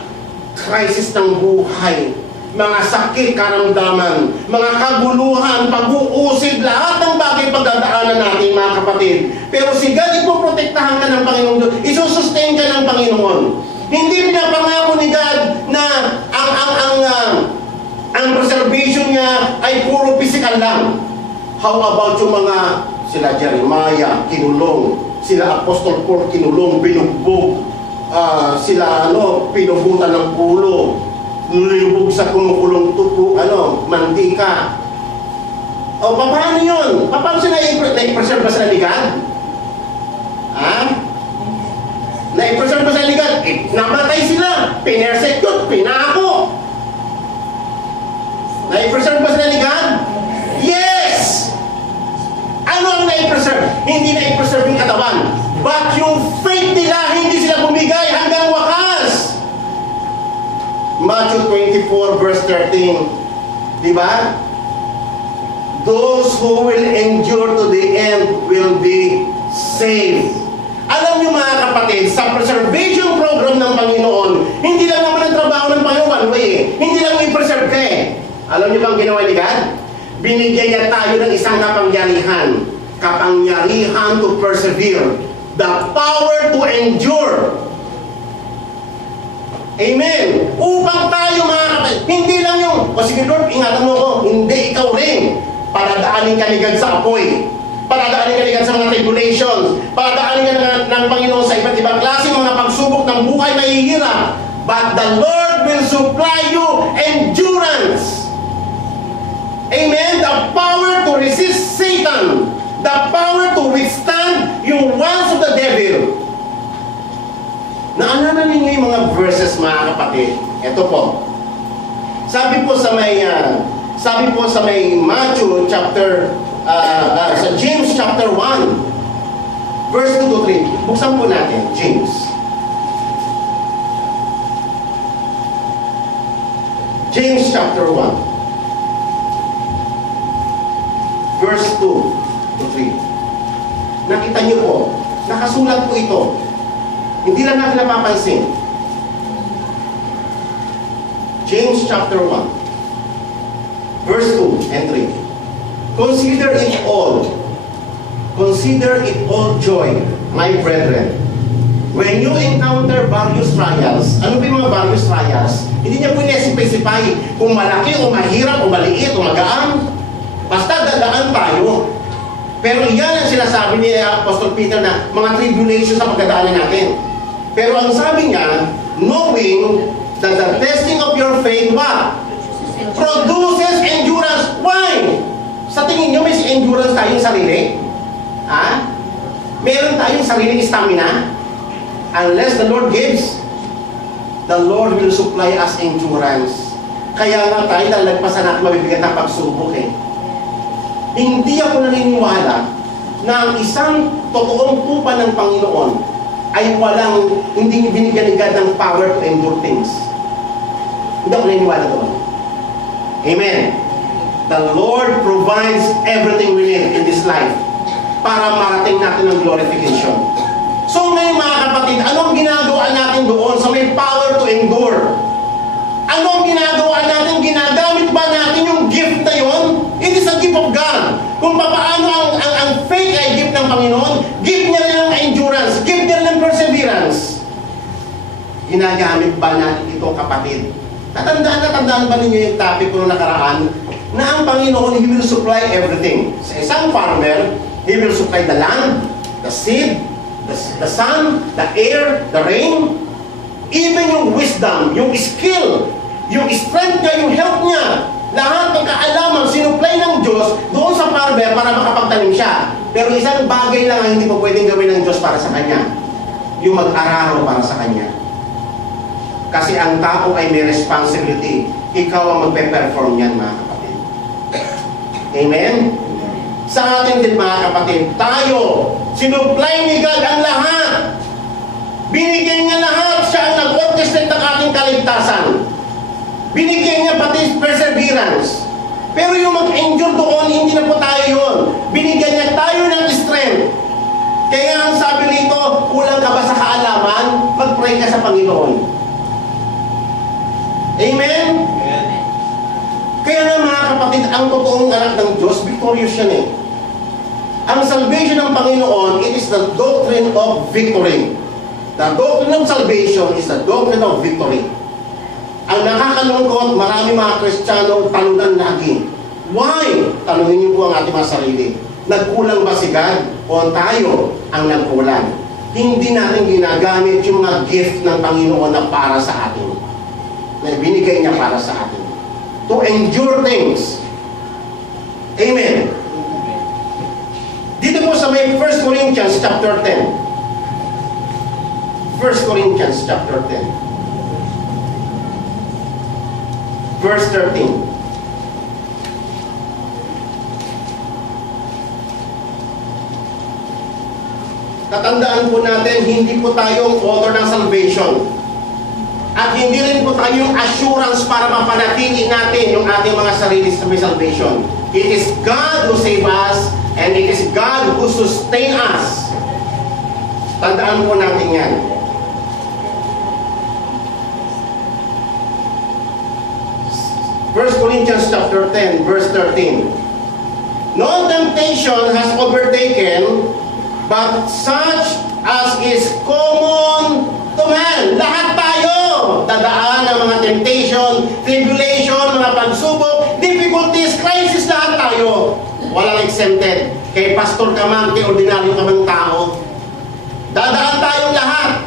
crisis ng buhay, mga sakit, karamdaman, mga kaguluhan, pag-uusid, lahat ng bagay pagdadaanan natin, mga kapatid. Pero si God, ipoprotektahan ka ng Panginoon, isusustain ka ng Panginoon. Hindi pinapangako ni God na ang preservation niya ay puro physical lang. How about yung mga sila Jeremiah, kinulong, sila Apostle Paul, kinulong, binugbog, sila pinubutan ng ulo, nilubog sa kumukulong tupo, mantika. O, paano yun? Paano sila na-preserve ba sila ni God? Ha? Na-preserve ba sila ni God? Namatay sila, pinersecute, pinako. Na-preserve ba sila ni God? Yes! Ano ang na-preserve? Hindi na-preserve yung katawan. But yung faith nila, hindi sila bumigay hanggang wakas. Matthew 24 verse 13. Diba? Those who will endure to the end will be saved. Alam niyo mga kapatid, sa preservation program ng Panginoon, hindi lang naman ang trabaho ng Panginoon, hindi lang i-preserve ka eh. Alam niyo bang ginawa ni God? Binigyan niya tayo ng isang kapangyarihan. Kapangyarihan to persevere. The power to endure. Amen. Upang tayo mga kapatid, hindi lang yung, sige Lord, ingatan mo ako. Hindi, ikaw rin. Paradaanin ka ni God sa apoy. Paradaanin ka ni God sa mga tribulations. Paradaanin ka ng Panginoon sa iba't ibang klase mga pagsubok ng buhay na ihirap. But the Lord will supply you endurance. Amen? The power to resist Satan. The power to withstand yung wiles of the devil. Naalala ninyo yung mga verses, mga kapatid? Ito po. Sabi po sa may Matthew chapter sa James chapter 1 verse 2 to 3. Buksan po natin James. James chapter 1 verse 2 to 3. Nakita niyo po, nakasulat po ito. Hindi lang natin napapansin. James chapter 1 verse 2 and 3. Consider it all joy, my brethren, when you encounter various trials. Ano ba yung mga various trials? Hindi niya po inesipay-sipay kung malaki o mahirap o maliit o magaan. Basta dadaan tayo. Pero yan ang sinasabi ni Apostle Peter na mga tribulations sa pagdadaanan natin. Pero ang sabi niya, knowing that the testing of your faith, what? Produces endurance. Why? Sa tingin nyo, may endurance tayong sarili? Ha? Meron tayong sariling stamina? Unless the Lord gives, the Lord will supply us endurance. Kaya nga tayo, lalagpasan natin mabibigat ang pagsubok eh. Hindi ako naniniwala na ang isang totoong tupa ng Panginoon ay hindi binigyan ni God ng power to endure things. Hindi ako naniniwala doon. Amen. The Lord provides everything we need in this life para marating natin ang glorification. So ngayon mga kapatid, anong ginagawa natin doon sa may power to endure? Anong ginagawa natin? Ginagamit ba natin yung gift na yon? It is a gift of God. Kung paano ang faith ay gift ng Panginoon, gift niya rin ang endurance, gift niya rin ang perseverance. Ginagamit ba natin ito, kapatid? Natandaan ba ninyo yung topic ko nakaraan na ang Panginoon, He will supply everything. Sa isang farmer, He will supply the land, the seed, the sun, the air, the rain, even yung wisdom, yung skill, yung strength niya, yung health niya, lahat ng kaalaman, sinupply ng Diyos doon sa farmer para makapagtanim siya. Pero isang bagay lang ang hindi po pwedeng gawin ng Diyos para sa kanya, yung mag-araro para sa kanya. Kasi ang tao ay may responsibility. Ikaw ang magpe-perform yan, mga kapatid. Amen? Sa atin din, mga kapatid, tayo, sinupply ni God ang lahat. Binigyan niya lahat. Siya ang nag-orchestrate ng ating kaligtasan. Binigyan niya pati perseverance. Pero yung mag-endure doon, hindi na po tayo yun. Binigyan niya tayo ng strength. Kaya ang sabi nito, kulang ka ba sa kaalaman? Mag-pray ka sa Panginoon. Amen? Amen. Kaya nga mga kapatid, ang totoong anak ng Diyos, victorious yan eh. Ang salvation ng Panginoon, it is the doctrine of victory. The doctrine of salvation is the doctrine of victory. Ang nakakalungkot, marami mga Kristiyano talunan lagi. Why? Tanungin niyo po ang ating mga sarili. Nagkulang ba si God o tayo ang nagkulang? Hindi natin ginagamit yung mga gift ng Panginoon na para sa atin. Na binigay niya para sa atin. To endure things. Amen. Dito po sa may 1 Corinthians chapter 10. 1 Corinthians chapter 10. Verse 13. Tatandaan po natin, hindi po tayong author ng salvation. At hindi rin po tayong assurance para mapanatili natin yung ating mga sarili sa may salvation. It is God who save us and it is God who sustain us. Tandaan po natin yan. First Corinthians chapter 10, verse 13. No temptation has overtaken, but such as is common to man. Lahat tayo dadaan ng mga temptation, tribulation, mga pagsubok, difficulties, crisis, lahat tayo. Walang exempted. Kay pastor ka man, kay ordinaryo ka mang tao. Dadaan tayong lahat.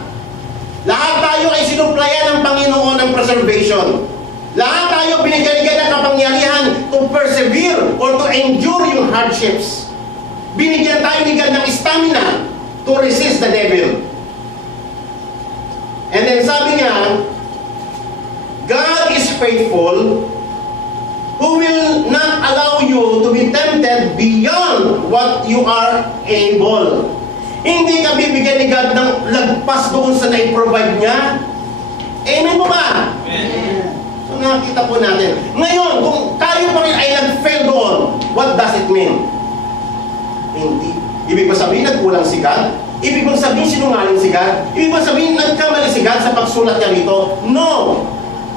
Lahat tayo ay sinupplyan ng Panginoon ng preservation. Lahat tayo binigyan ng kapangyarihan to persevere or to endure yung hardships. Binigyan tayo ni God ng stamina to resist the devil. And then sabi niya, God is faithful, who will not allow you to be tempted beyond what you are able. Hindi ka bibigyan ni God ng lagpas doon sa na-provide niya. Amen mo ba? Amen. So nakita po natin. Ngayon, kung tayo pa rin ay nag-fail doon, what does it mean? Hindi. Ibig ba sabihin nagkulang si God? Ibig bang sabihin sinungaling si God? Ibig bang sabihin nagkamali si God sa pagsulat niya rito? No!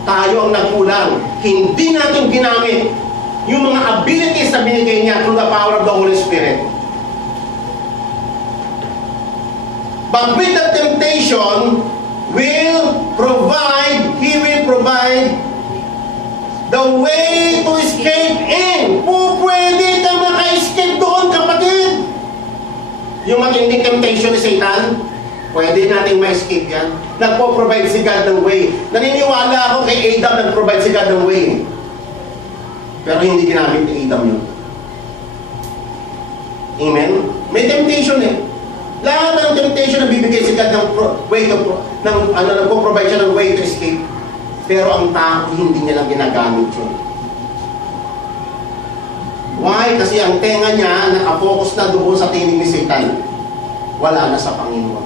Tayo ang nagkulang. Hindi natin ginamit yung mga abilities na binigay niya through the power of the Holy Spirit. But with the temptation, He will provide the way to escape in. Pwede ka maka-escape doon, kapatid. Yung matinding temptation ni Satan, pwede nating ma-escape yan. Nagpo-provide si God ng way. Naniniwala ako kay Adam, nag-provide si God ng way. Pero hindi ginamit ni Adam yun. Amen? May temptation eh. Lahat ng temptation na bibigay si God ng way to, nagpo-provide siya ng way to escape. Pero ang tao, hindi niya lang ginagamit yun. Why? Kasi ang tenga niya nakafocus na doon sa tinig ni Satan. Wala na sa Panginoon.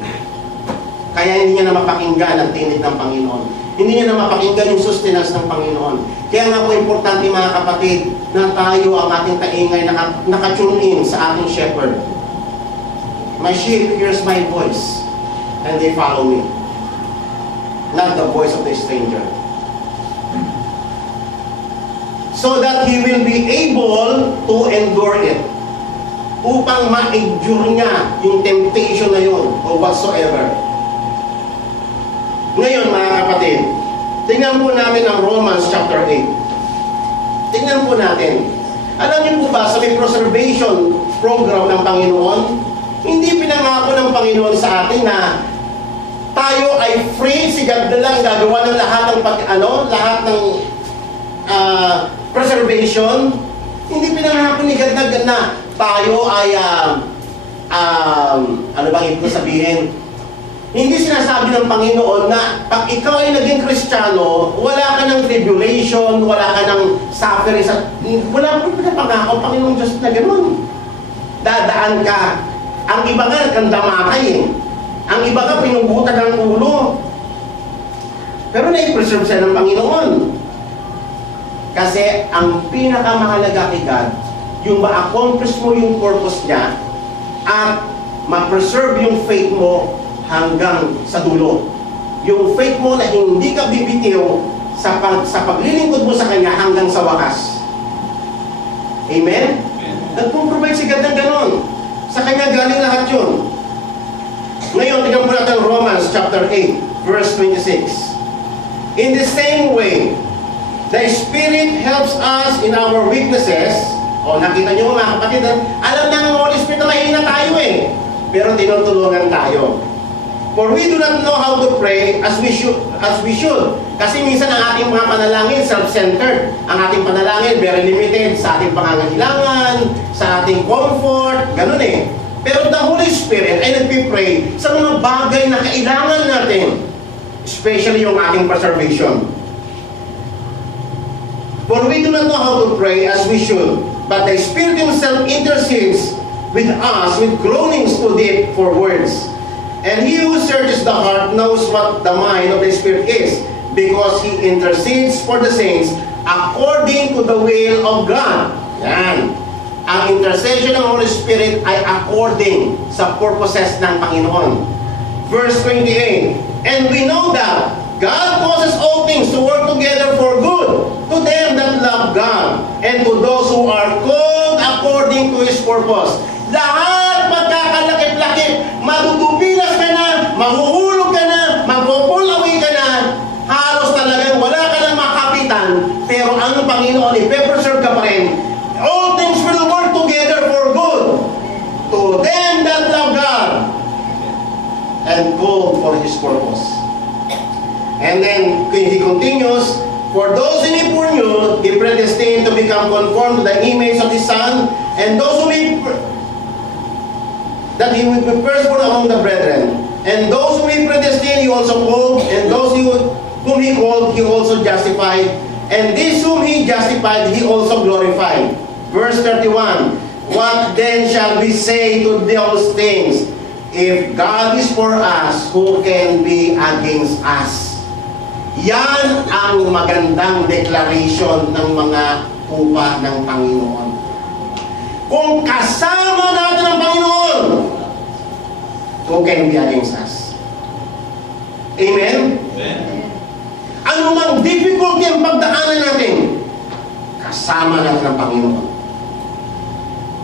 Kaya hindi niya na mapakinggan ang tinig ng Panginoon. Hindi niya na mapakinggan yung sustenance ng Panginoon. Kaya nga po importante mga kapatid na tayo ang ating taingay nakatune in sa ating shepherd. My sheep hears my voice and they follow me. Not the voice of the stranger. So that he will be able to endure it. Upang ma-endure niya yung temptation na yun or whatsoever. Ngayon mga kapatid, tingnan po natin ang Romans chapter 8. Tingnan po natin. Alam niyo po ba sa may preservation program ng Panginoon, hindi pinangako ng Panginoon sa atin na tayo ay free, si God na lang gagawa ng lahat ng lahat ng preservation. Hindi pinangako ni God na tayo ay ano bang ibig sabihin? Hindi sinasabi ng Panginoon na pag ikaw ay naging Kristiyano, wala ka ng tribulation, wala ka ng suffering, wala po pinapangako ang Panginoon Diyos na gano'n. Dadaan ka. Ang iba nga, kandamatay eh. Ang iba nga, pinugutan ng ulo. Pero na-preserve siya ng Panginoon. Kasi ang pinakamahalaga kay God, yung ma-accomplish mo yung purpose niya at ma-preserve yung faith mo hanggang sa dulo. Yung faith mo na hindi ka bibitiw sa paglilingkod mo sa Kanya hanggang sa wakas. Amen? Nagpo-provide si God ng ganon. Sa Kanya galing lahat yun. Ngayon, tingnan po natin Romans chapter 8, verse 26. In the same way, the Spirit helps us in our weaknesses. O, nakita niyo mga kapatid, alam na ng Holy Spirit na mahina tayo eh. Pero tinutulungan tayo. For we do not know how to pray as we should. Kasi minsan ang ating mga panalangin self-centered. Ang ating panalangin very limited sa ating pangangailangan, sa ating comfort, ganun eh. Pero the Holy Spirit ay nagpipray sa mga bagay na kailangan natin, especially yung ating preservation. For we do not know how to pray as we should, but the Spirit Himself intercedes with us with groanings too deep for words. And He who searches the heart knows what the mind of the Spirit is, because He intercedes for the saints according to the will of God. Yan. Ang intercession ng Holy Spirit ay according sa purposes ng Panginoon. Verse 28, and we know that God causes all things to work together for good to them that love God and to those who are called according to His purpose. Lahat magkakalakip-lakip, madudubilas ka na, mahuhulog ka na, magpo-pull away ka na, halos talagang wala ka ng makapitan, pero ang Panginoon, ipe-preserve ka pa rin. All things will work together for good to them that love God and called for His purpose. And then He continues, for those in He foreknew, He predestined to become conformed to the image of His Son, and those whom He that he would be firstborn among the brethren. And those whom he predestined, he also called. And those whom he called, he also justified. And these whom he justified, he also glorified. Verse 31, what then shall we say to those things? If God is for us, who can be against us? Yan ang magandang declaration ng mga tupa ng Panginoon. Kung kasama natin ang Panginoon, who can be against us? Amen? Amen. Ano mang difficulty ang pagdaanan natin, kasama natin ang Panginoon.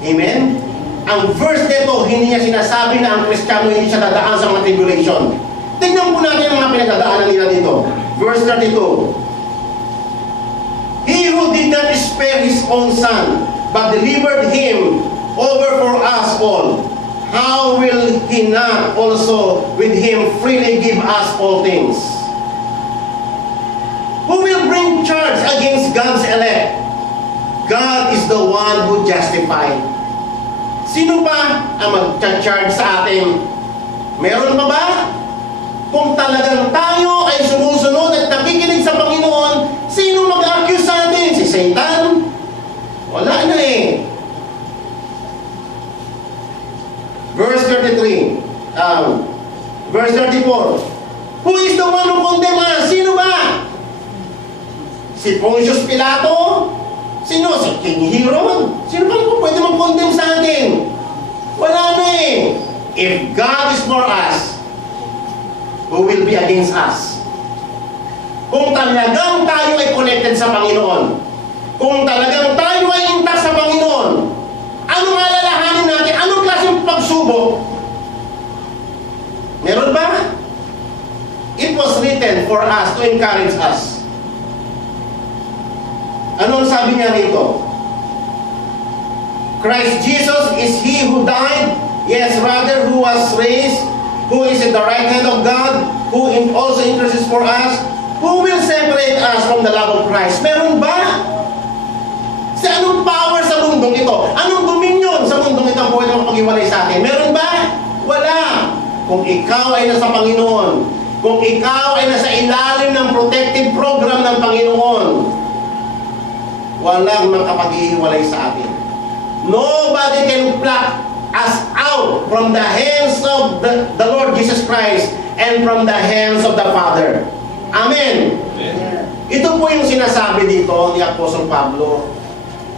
Amen? Ang verse nito, hindi niya sinasabi na ang Kristiyano hindi siya dadaan sa mga tribulation. Tingnan po natin ang mga pinagdadaanan nila dito. Verse 32. He who did not spare his own son, but delivered him over for us all, how will he not also with him freely give us all things? Who will bring charge against God's elect? God is the one who justified. Sino pa ang mag-charge sa atin? Meron pa ba? Kung talagang tayo ay sumusunod at nakikinig sa Panginoon, sino mag-accuse sa atin? Si Satan? Wala na eh. Verse 33. Verse 34. Who is the one who condemns us? Sino ba? Si Pontius Pilato? Sino? Si King Herod? Sino ba pwede mag-condemn sa atin? Wala na eh. If God is for us, who will be against us? Kung talagang tayo ay connected sa Panginoon, kung talagang tayo ay intact sa Panginoon, anong alalahanin natin? Anong klaseng pagsubok? Meron ba? It was written for us to encourage us. Anong sabi niya rito? Christ Jesus is He who died, yes, rather who was raised, who is at the right hand of God, who also intercedes for us. Who will separate us from the love of Christ? Meron ba? Sa anong power sa mundong ito? Anong dominion sa mundong ito ang pwede makapag-iwalay sa atin? Meron ba? Wala. Kung ikaw ay nasa Panginoon, kung ikaw ay nasa ilalim ng protective program ng Panginoon, walang makapag-iwalay sa atin. Nobody can pluck us out from the hands of the Lord Jesus Christ and from the hands of the Father. Amen. Amen. Ito po yung sinasabi dito ni Apostol Pablo.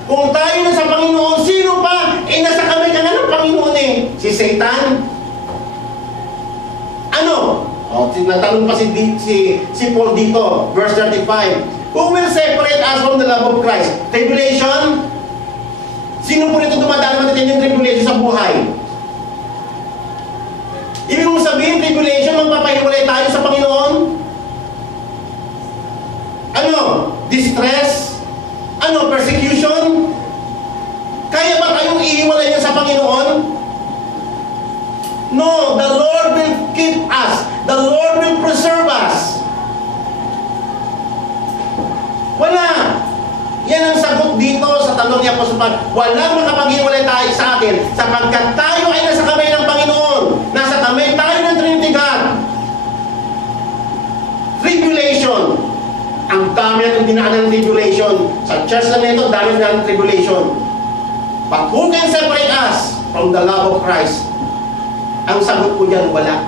Kung tayo na sa Panginoon, sino pa? Nasa kamay ka na ng Panginoon eh. Si Satan? Ano? Natanong pa si Paul dito, verse 35. Who will separate us from the love of Christ? Tribulation? Sino po nito dumadaan natin yung tribulation sa buhay? Ibig mong sabihin, tribulation, magpapahiwalay tayo sa Panginoon? Ano? Distress? Ano? Persecution? Kaya ba tayong ihiwalay niya sa Panginoon? No, the Lord will keep us. The Lord will preserve us. Wala. Yan ang sagot dito sa tanong ni Apostol Pablo. Walang makapag-iwalay tayo sa atin sapagkat tayo ay nasa kamay ng Panginoon. Nasa kamay tayo ng Trinity God. Tribulation. Ang dami natin dinaanan ng tribulation. Sa church na nito, dami na ng tribulation. But who can separate us from the love of Christ? Ang sagot ko dyan, wala.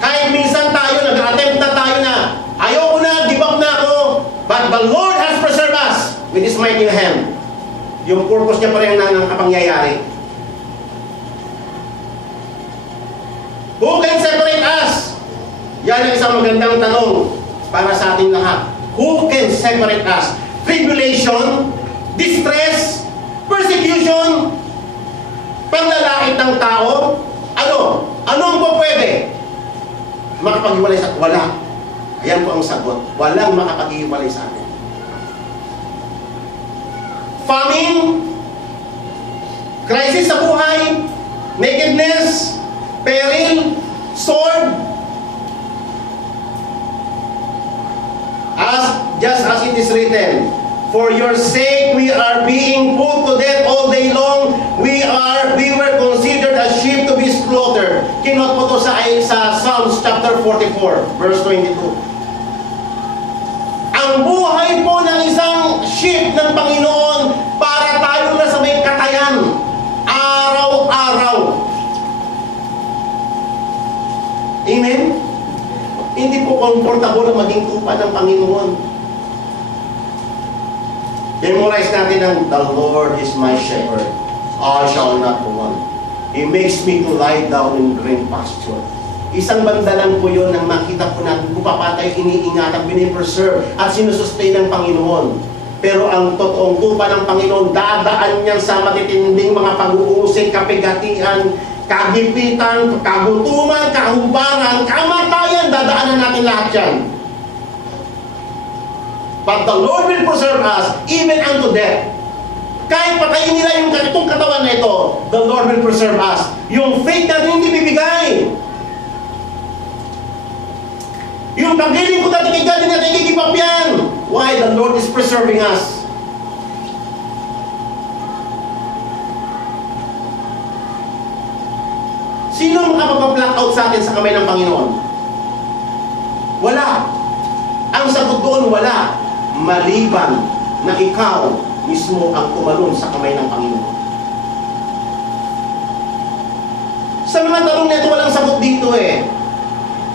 Kahit minsan tayo, nag-attempt na tayo na, ayoko na, give up na ako. But the Lord has preserved us with His mighty hand. Yung purpose niya pa rin ng kapangyayari. Who can separate us? Yan ang isang magandang tanong para sa ating lahat. Who can separate us? Tribulation, distress, persecution, panglalait ng tao. Ano? Ano ang po pwede? Makapag-iwalay sa... Wala. Ayan po ang sagot. Walang makapag-iwalay sa atin. Famine, crisis sa buhay, nakedness, peril, sword, just as it is written, For your sake, we are being put to death all day long. We were considered as sheep to be slaughtered. Kinot po to sa Psalms chapter 44, verse 22. Ang buhay po ng isang sheep ng Panginoon para tayo na sa may katayan. Araw-araw. Amen? Hindi po comfortable na maging tupa ng Panginoon. Memorize natin ang the Lord is my shepherd. I shall not want. He makes me to lie down in green pasture. Isang banda lang po yun nang makita po natin kung papatay, iniingatan, pinipreserve at sinusustain ng Panginoon. Pero ang totoong tupa ng Panginoon, dadaan niyan sa matitinding mga pag-uusig, kapigatian, kagipitan, kagutuman, kahubaran, kamatayan, dadaanan natin lahat yan. But the Lord will preserve us even unto death. Kahit patayin nila yung itong katawan na ito, the Lord will preserve us. Yung faith natin hindi bibigay. Yung pag-iling ko dati kay God, hindi natin i-give up yan. Why? The Lord is preserving us. Sino makapag-black out sa atin sa kamay ng Panginoon? Wala. Ang sagot doon, wala. Maliban na ikaw mismo ang tumalon sa kamay ng Panginoon. Sa mga tanong nito, walang sagot dito eh.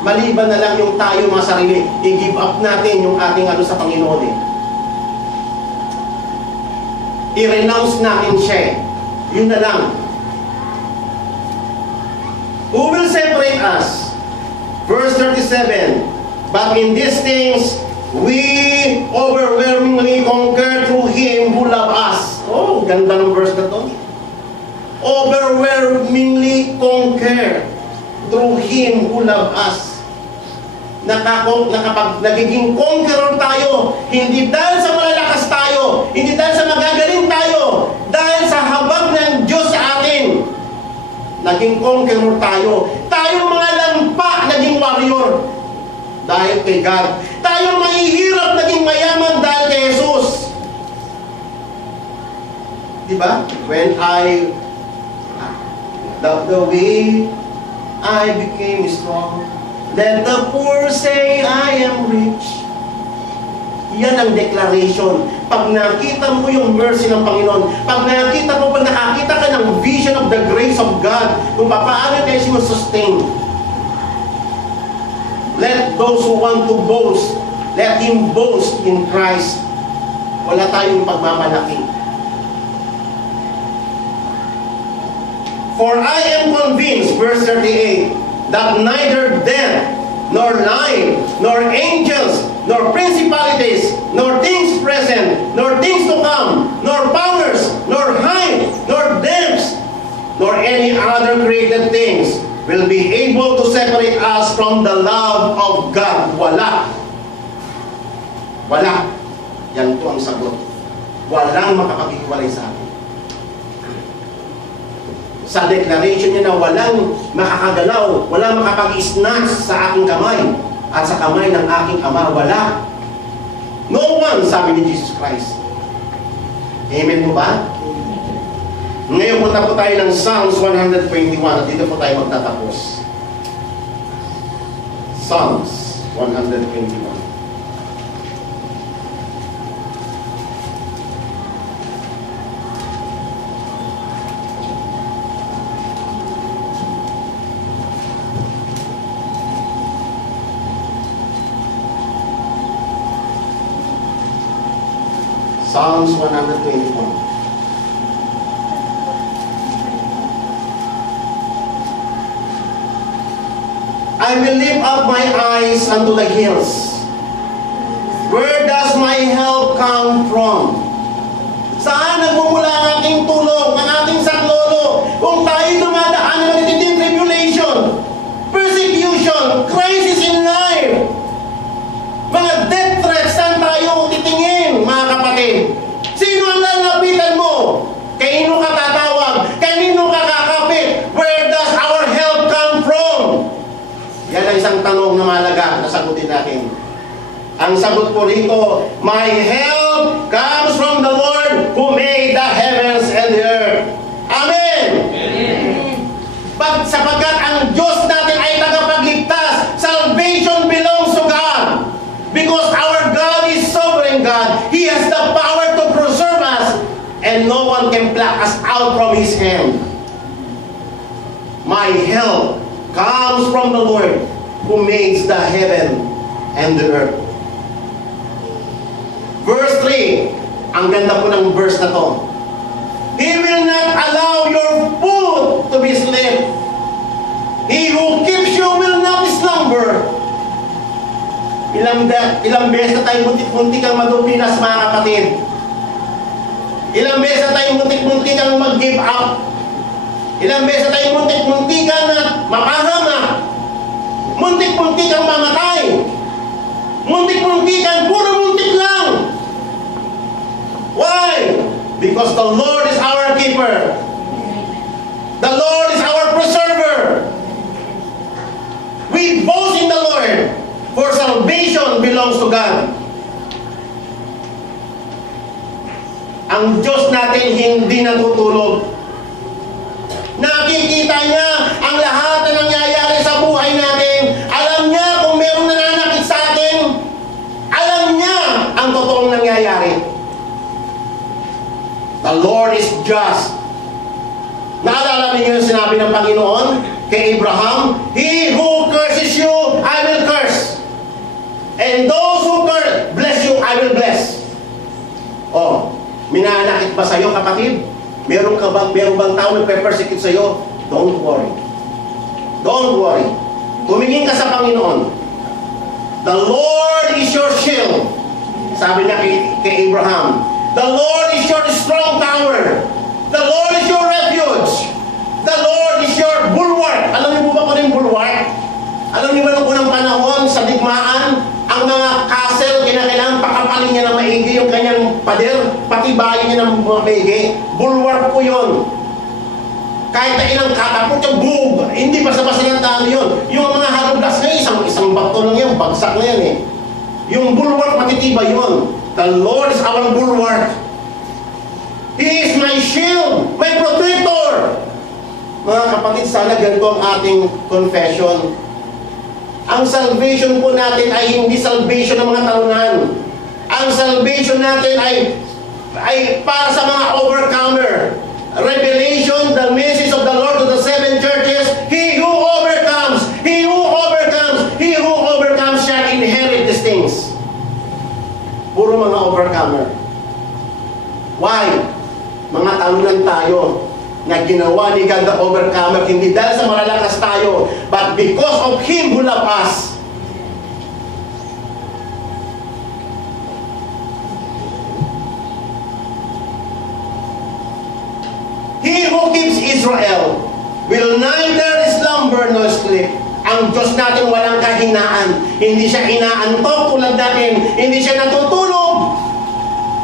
Maliban na lang yung tayo mga sarili, i-give up natin yung ating sa Panginoon eh. I-renounce natin siya eh. Yun na lang. Who will separate us? Verse 37, but in these things, we overwhelmingly conquer through Him who loved us. Oh, ganda ng verse na to. Overwhelmingly conquer through Him who loved us. Nagiging conqueror tayo, hindi dahil sa malalakas tayo, hindi dahil sa magagaling tayo, dahil sa habag ng Diyos sa atin. Naging conqueror tayo. Tayong mga lampa, naging warrior. Dahil kay God. Tayong mahihirap, naging mayaman dahil kay Jesus. Diba? When the way I became strong, let the poor say I am rich. Yan ang declaration. Pag nakita mo yung mercy ng Panginoon, pag nakita mo, pag nakakita ka ng vision of the grace of God, kung paano tayo sinusustain. Let those who want to boast, let him boast in Christ. Wala tayong pagmamalaki. For I am convinced, verse 38, that neither death, nor life, nor angels, nor principalities, nor things present, nor things to come, nor powers, nor height, nor depths, nor any other created things will be able to separate us from the love of God. Wala. Wala. Yan to ang sagot. Walang makapaghiwalay sa atin. Sa declaration niya na walang makakagalaw, walang makapag-snatch sa aking kamay at sa kamay ng aking Ama. Wala. No one, sabi ni Jesus Christ. Amen po ba? Ngayon punta po tayo ng Psalms 121 at dito po tayo magtatapos. Psalms 121. Psalms 121. I will lift up my eyes unto the hills. Where does my help come from? Saan nagmumula ang ating tulong, ang ating saklolo? Kung tayo dumadaan ng matitinding tribulation, persecution, crisis in life, mga death threats, saan tayo titingin, mga kapatid? Sino ang lalapitan mo? Kanino ka tatawag? Kanino ka kakapit? Where does our help come from? Yan ang isang tanong na mahalaga na sagutin natin. Ang sagot po rito, my help comes from the Lord who made the heavens and the earth. Amen! But sapagkat ang Diyos natin ay tagapagligtas, salvation belongs to God. Because our God is sovereign God. He has the power to preserve us, and no one can pluck us out from His hand. My help comes from the Lord who makes the heaven and the earth. Verse 3, ang ganda po ng verse na to. He will not allow your foot to be slipped. He who keeps you will not slumber. Ilang beses na tayo muntik-muntik ang madupinas, mga kapatid. Ilang beses na tayo muntik-muntik ang mag-give up. Ilang beses na tayo muntik-muntik ang mapahamak. Muntik-muntik ang mamatay. Muntik-muntik ang puro muntik lang. Why? Because the Lord is our keeper. The Lord is our preserver. We boast in the Lord, for salvation belongs to God. Ang Diyos natin hindi natutulog. Nakikita niya ang lahat na nangyayari sa buhay natin. Alam niya kung mayroong nananakit sa atin. Alam niya ang totoong nangyayari. The Lord is just. Naalala niyo yung sinabi ng Panginoon kay Abraham, He who curses you, I will curse. And those who bless you, I will bless. Oh, minanakit ba sa'yo, kapatid? Meron bang tao nagpe-persecute sa'yo? Don't worry. Don't worry. Tumingin ka sa Panginoon. The Lord is your shield. Sabi niya kay Abraham, the Lord is your strong tower. The Lord is your refuge. The Lord is your bulwark. Alam niyo po ba kung ano yung bulwark? Alam niyo ba nung unang panahon sa digmaan, ang mga castle, kailangan pakapalin niya ng maigi yung kanyang pader, patibayin niya ng mga maigi. Bulwark po yun. Kahit na ilang katapot yung bug, hindi basta-basta ng talo yun. Yung mga halublas na isang bato lang yan, bagsak na yan eh. Yung bulwark, matitibay yun. The Lord is our bulwark. He is my shield, my protector. Mga kapatid, sana ganito ang ating confession. Ang salvation po natin ay hindi salvation ng mga talunan. Ang salvation natin ay para sa mga overcomer. Revelation, the message of the Lord to the 7 churches, He who overcomes, He who overcomes, He who overcomes shall inherit these things. Puro mga overcomer. Why? Mga talunan tayo na ginawa ni God the overcomer, hindi dahil sa malalakas tayo, but because of Him who loved us. He who keeps Israel will neither slumber nor sleep. Ang Diyos natin walang kahinaan. Hindi siya inaantok tulad natin. Hindi siya natutulog.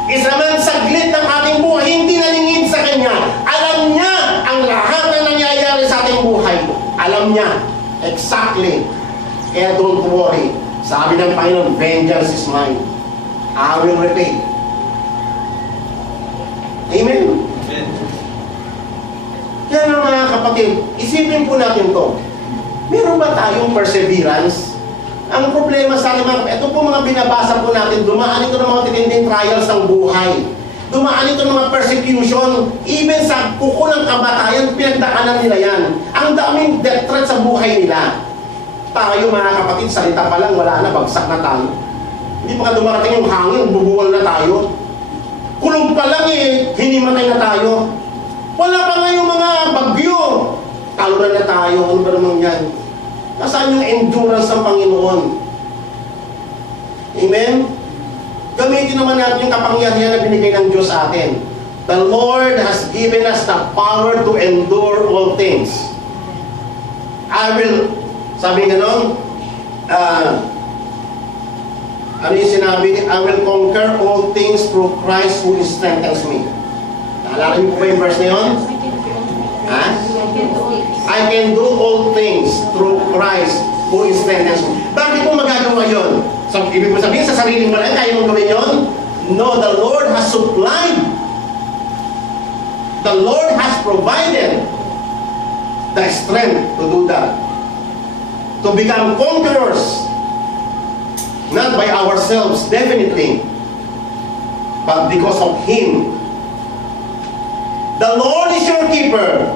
Isa man saglit ng ating buhay, hindi nalingid sa Kanya. Alam niya ang lahat na nangyayari sa ating buhay. Alam niya. Exactly. Kaya don't worry. Sabi ng Panginoon, vengeance is mine. I will repay. Amen? Amen. Kaya nga mga kapatid, isipin po natin to. Meron ba tayong perseverance? Ang problema sa atin, ito po mga binabasa po natin, dumaan ito ng mga titinding trials ng buhay. Dumaan ito ng mga persecution, even sa kuko ng kamatayan, pinagdaanan nila yan. Ang daming death threat sa buhay nila. Tayo mga kapatid, salita pa lang, wala na, bagsak na tayo. Hindi pa ka dumarating yung hangin, bubuwal na tayo. Kulog pa lang hindi matay na tayo. Wala pa nga yung mga bagyo. Talunan na tayo, ano ba naman yan? Nasaan yung endurance ng Panginoon? Amen? Gamitin naman natin yung kapangyarihan na binigay ng Diyos sa atin. The Lord has given us the power to endure all things. I will, sabi ganon, ano yung sinabi? I will conquer all things through Christ who strengthens me. Naalala niyo po ba yung verse na yun? Ha? I can do all things through Christ who strengthens me. Bakit mo magagawa yun? So, ibig mo sabihin, sa sarili mo lang, kaya mong gawin yun? No, the Lord has supplied. The Lord has provided the strength to do that. To become conquerors. Not by ourselves, definitely. But because of Him. The Lord is your keeper.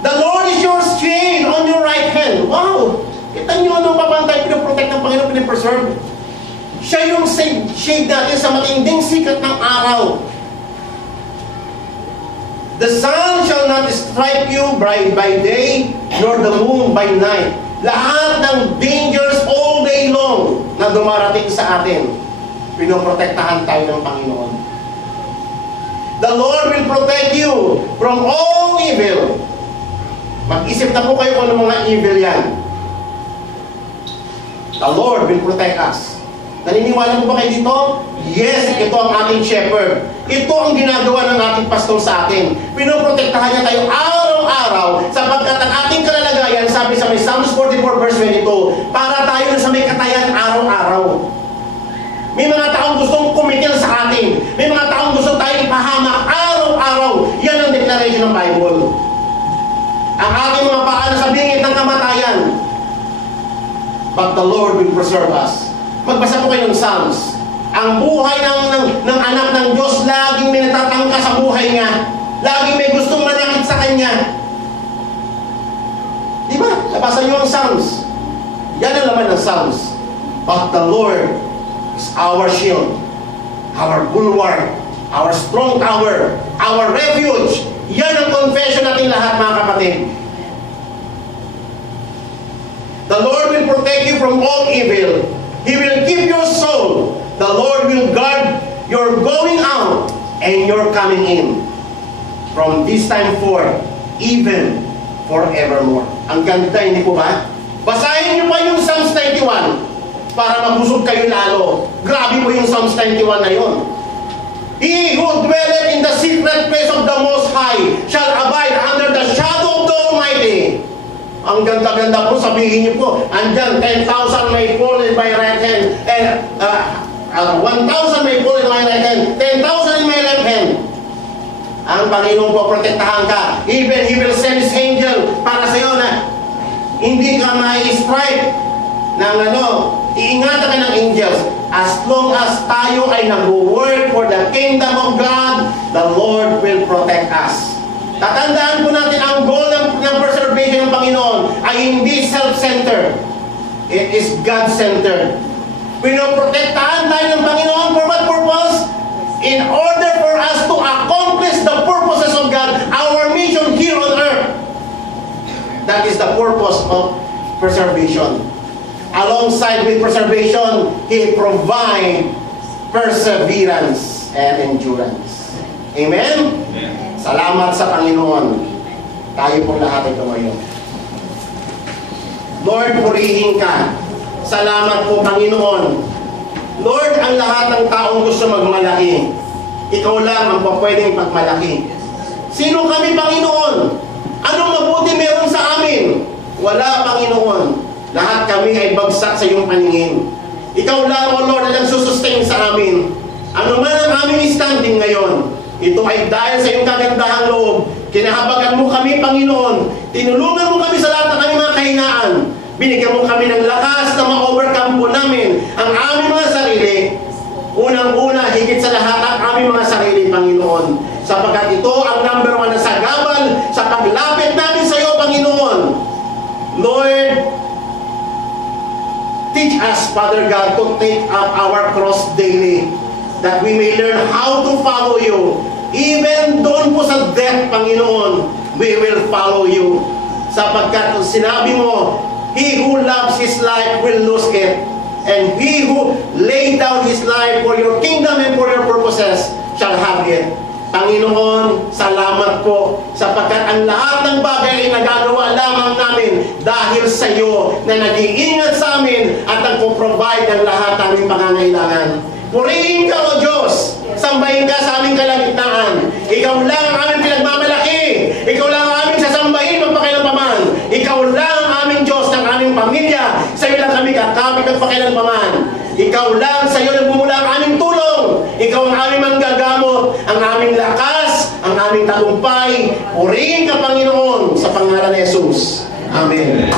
The Lord is your shade on your right hand. Wow! Kita nyo anong papantay, pinaprotect ng Panginoon, pinapreserve. Siya yung shade natin sa matinding sikat ng araw. The sun shall not strike you by day, nor the moon by night. Lahat ng dangers all day long na dumarating sa atin, pinoprotektahan tayo ng Panginoon. The Lord will protect you from all evil. Mag-isip na po kayo kung ano mga evil yan. The Lord will protect us. Naniniwala mo ba kayo dito? Yes, ito ang ating shepherd. Ito ang ginagawa ng ating pastor sa atin. Pinoprotektahan niya tayo araw-araw sapagkat ang ating kalalagayan, sabi sa may Psalms 44 verse 22, para tayo sa may katayan araw-araw. May mga taong gustong kumitil sa atin. May mga taong gusto tayong pahamak araw-araw. Yan ang declaration ng Bible. Ang ating mga paa na sa bingit ng kamatayan. But the Lord will preserve us. Magbasa po kayo ng Psalms. Ang buhay ng anak ng Diyos, laging may natatangka sa buhay niya. Laging may gustong manakit sa kanya. Di ba? Nabasa niyo ang Psalms. Yan ang laman ng Psalms. But the Lord is our shield, our bulwark, our strong tower, our refuge. Yan ang confession natin lahat, mga kapatid. The Lord will protect you from all evil. He will keep your soul. The Lord will guard your going out and your coming in from this time forth, even forevermore. Ang ganda, hindi po ba? Basahin niyo pa yung Psalms 91 para mabusog kayo lalo. Grabe po yung Psalms 91 na yun. He who dwelleth in the secret place of the Most High shall abide under the shadow of the Almighty. Ang ganda-ganda po, sabihin niyo po, andyan, 10,000 may fall in my right hand, and 1,000 may fall in my right hand, 10,000 in my left hand. Ang Panginoon po, protektahan ka. Even He will send His angel para sa iyo na hindi ka mai-strike ng iingatan ka ng angels. As long as tayo ay nag-work for the kingdom of God, the Lord will protect us. Tatandaan po natin ang goal ng preservation ng Panginoon ay hindi self-centered. It is God-centered. Pinoprotektahan tayo ng Panginoon for what purpose? In order for us to accomplish the purposes of God, our mission here on earth. That is the purpose of preservation. Alongside with preservation, He provides perseverance and endurance. Amen? Amen. Salamat sa Panginoon. Tayo pong lahat ay tumayo. Lord, purihin ka. Salamat po, Panginoon. Lord, ang lahat ng taong gusto magmalaki, Ikaw lang ang pwedeng pagmalaki. Sino kami, Panginoon? Anong mabuti meron sa amin? Wala, Panginoon. Lahat kami ay bagsak sa iyong paningin. Ikaw lang, O Lord, ang sustain sa amin. Ano man ang aming standing ngayon, ito ay dahil sa iyong kagandahang loob. Kinahabagan mo kami, Panginoon. Tinulungan mo kami sa lahat ng aming mga kahinaan. Binigyan mo kami ng lakas na ma-overcome po namin ang aming mga sarili. Unang-una, higit sa lahat ang aming mga sarili, Panginoon. Sapagkat ito ang number 1 na sagabal sa paglapit namin sa iyo, Panginoon. Lord, teach us, Father God, to take up our cross daily, that we may learn how to follow you. Even doon po sa death, Panginoon, we will follow you. Sapagkat kung sinabi mo, he who loves his life will lose it. And he who laid down his life for your kingdom and for your purposes shall have it. Panginoon, salamat po sapagkat ang lahat ng bagay ay nagagawa lamang namin dahil sa iyo na nag-iingat sa amin at nagpo-provide ng lahat ng aming pangangailangan. Purihin ka, O Diyos! Sambahin ka sa aming kalagitnaan. Ikaw lang ang aming pinagmamalaki. Ikaw lang ang aming sasambahin magpakailanpaman. Ikaw lang ang aming Diyos ng aming pamilya. Sa iyo lang kami kakapit magpakailanpaman. Ikaw lang, sa iyo nagmumula ang aming tulong. Panginoon. Ikaw ang aming manggagamot, ang aming lakas, ang aming tagumpay. Purihin ka, Panginoon, sa pangalan ni Jesus. Amen.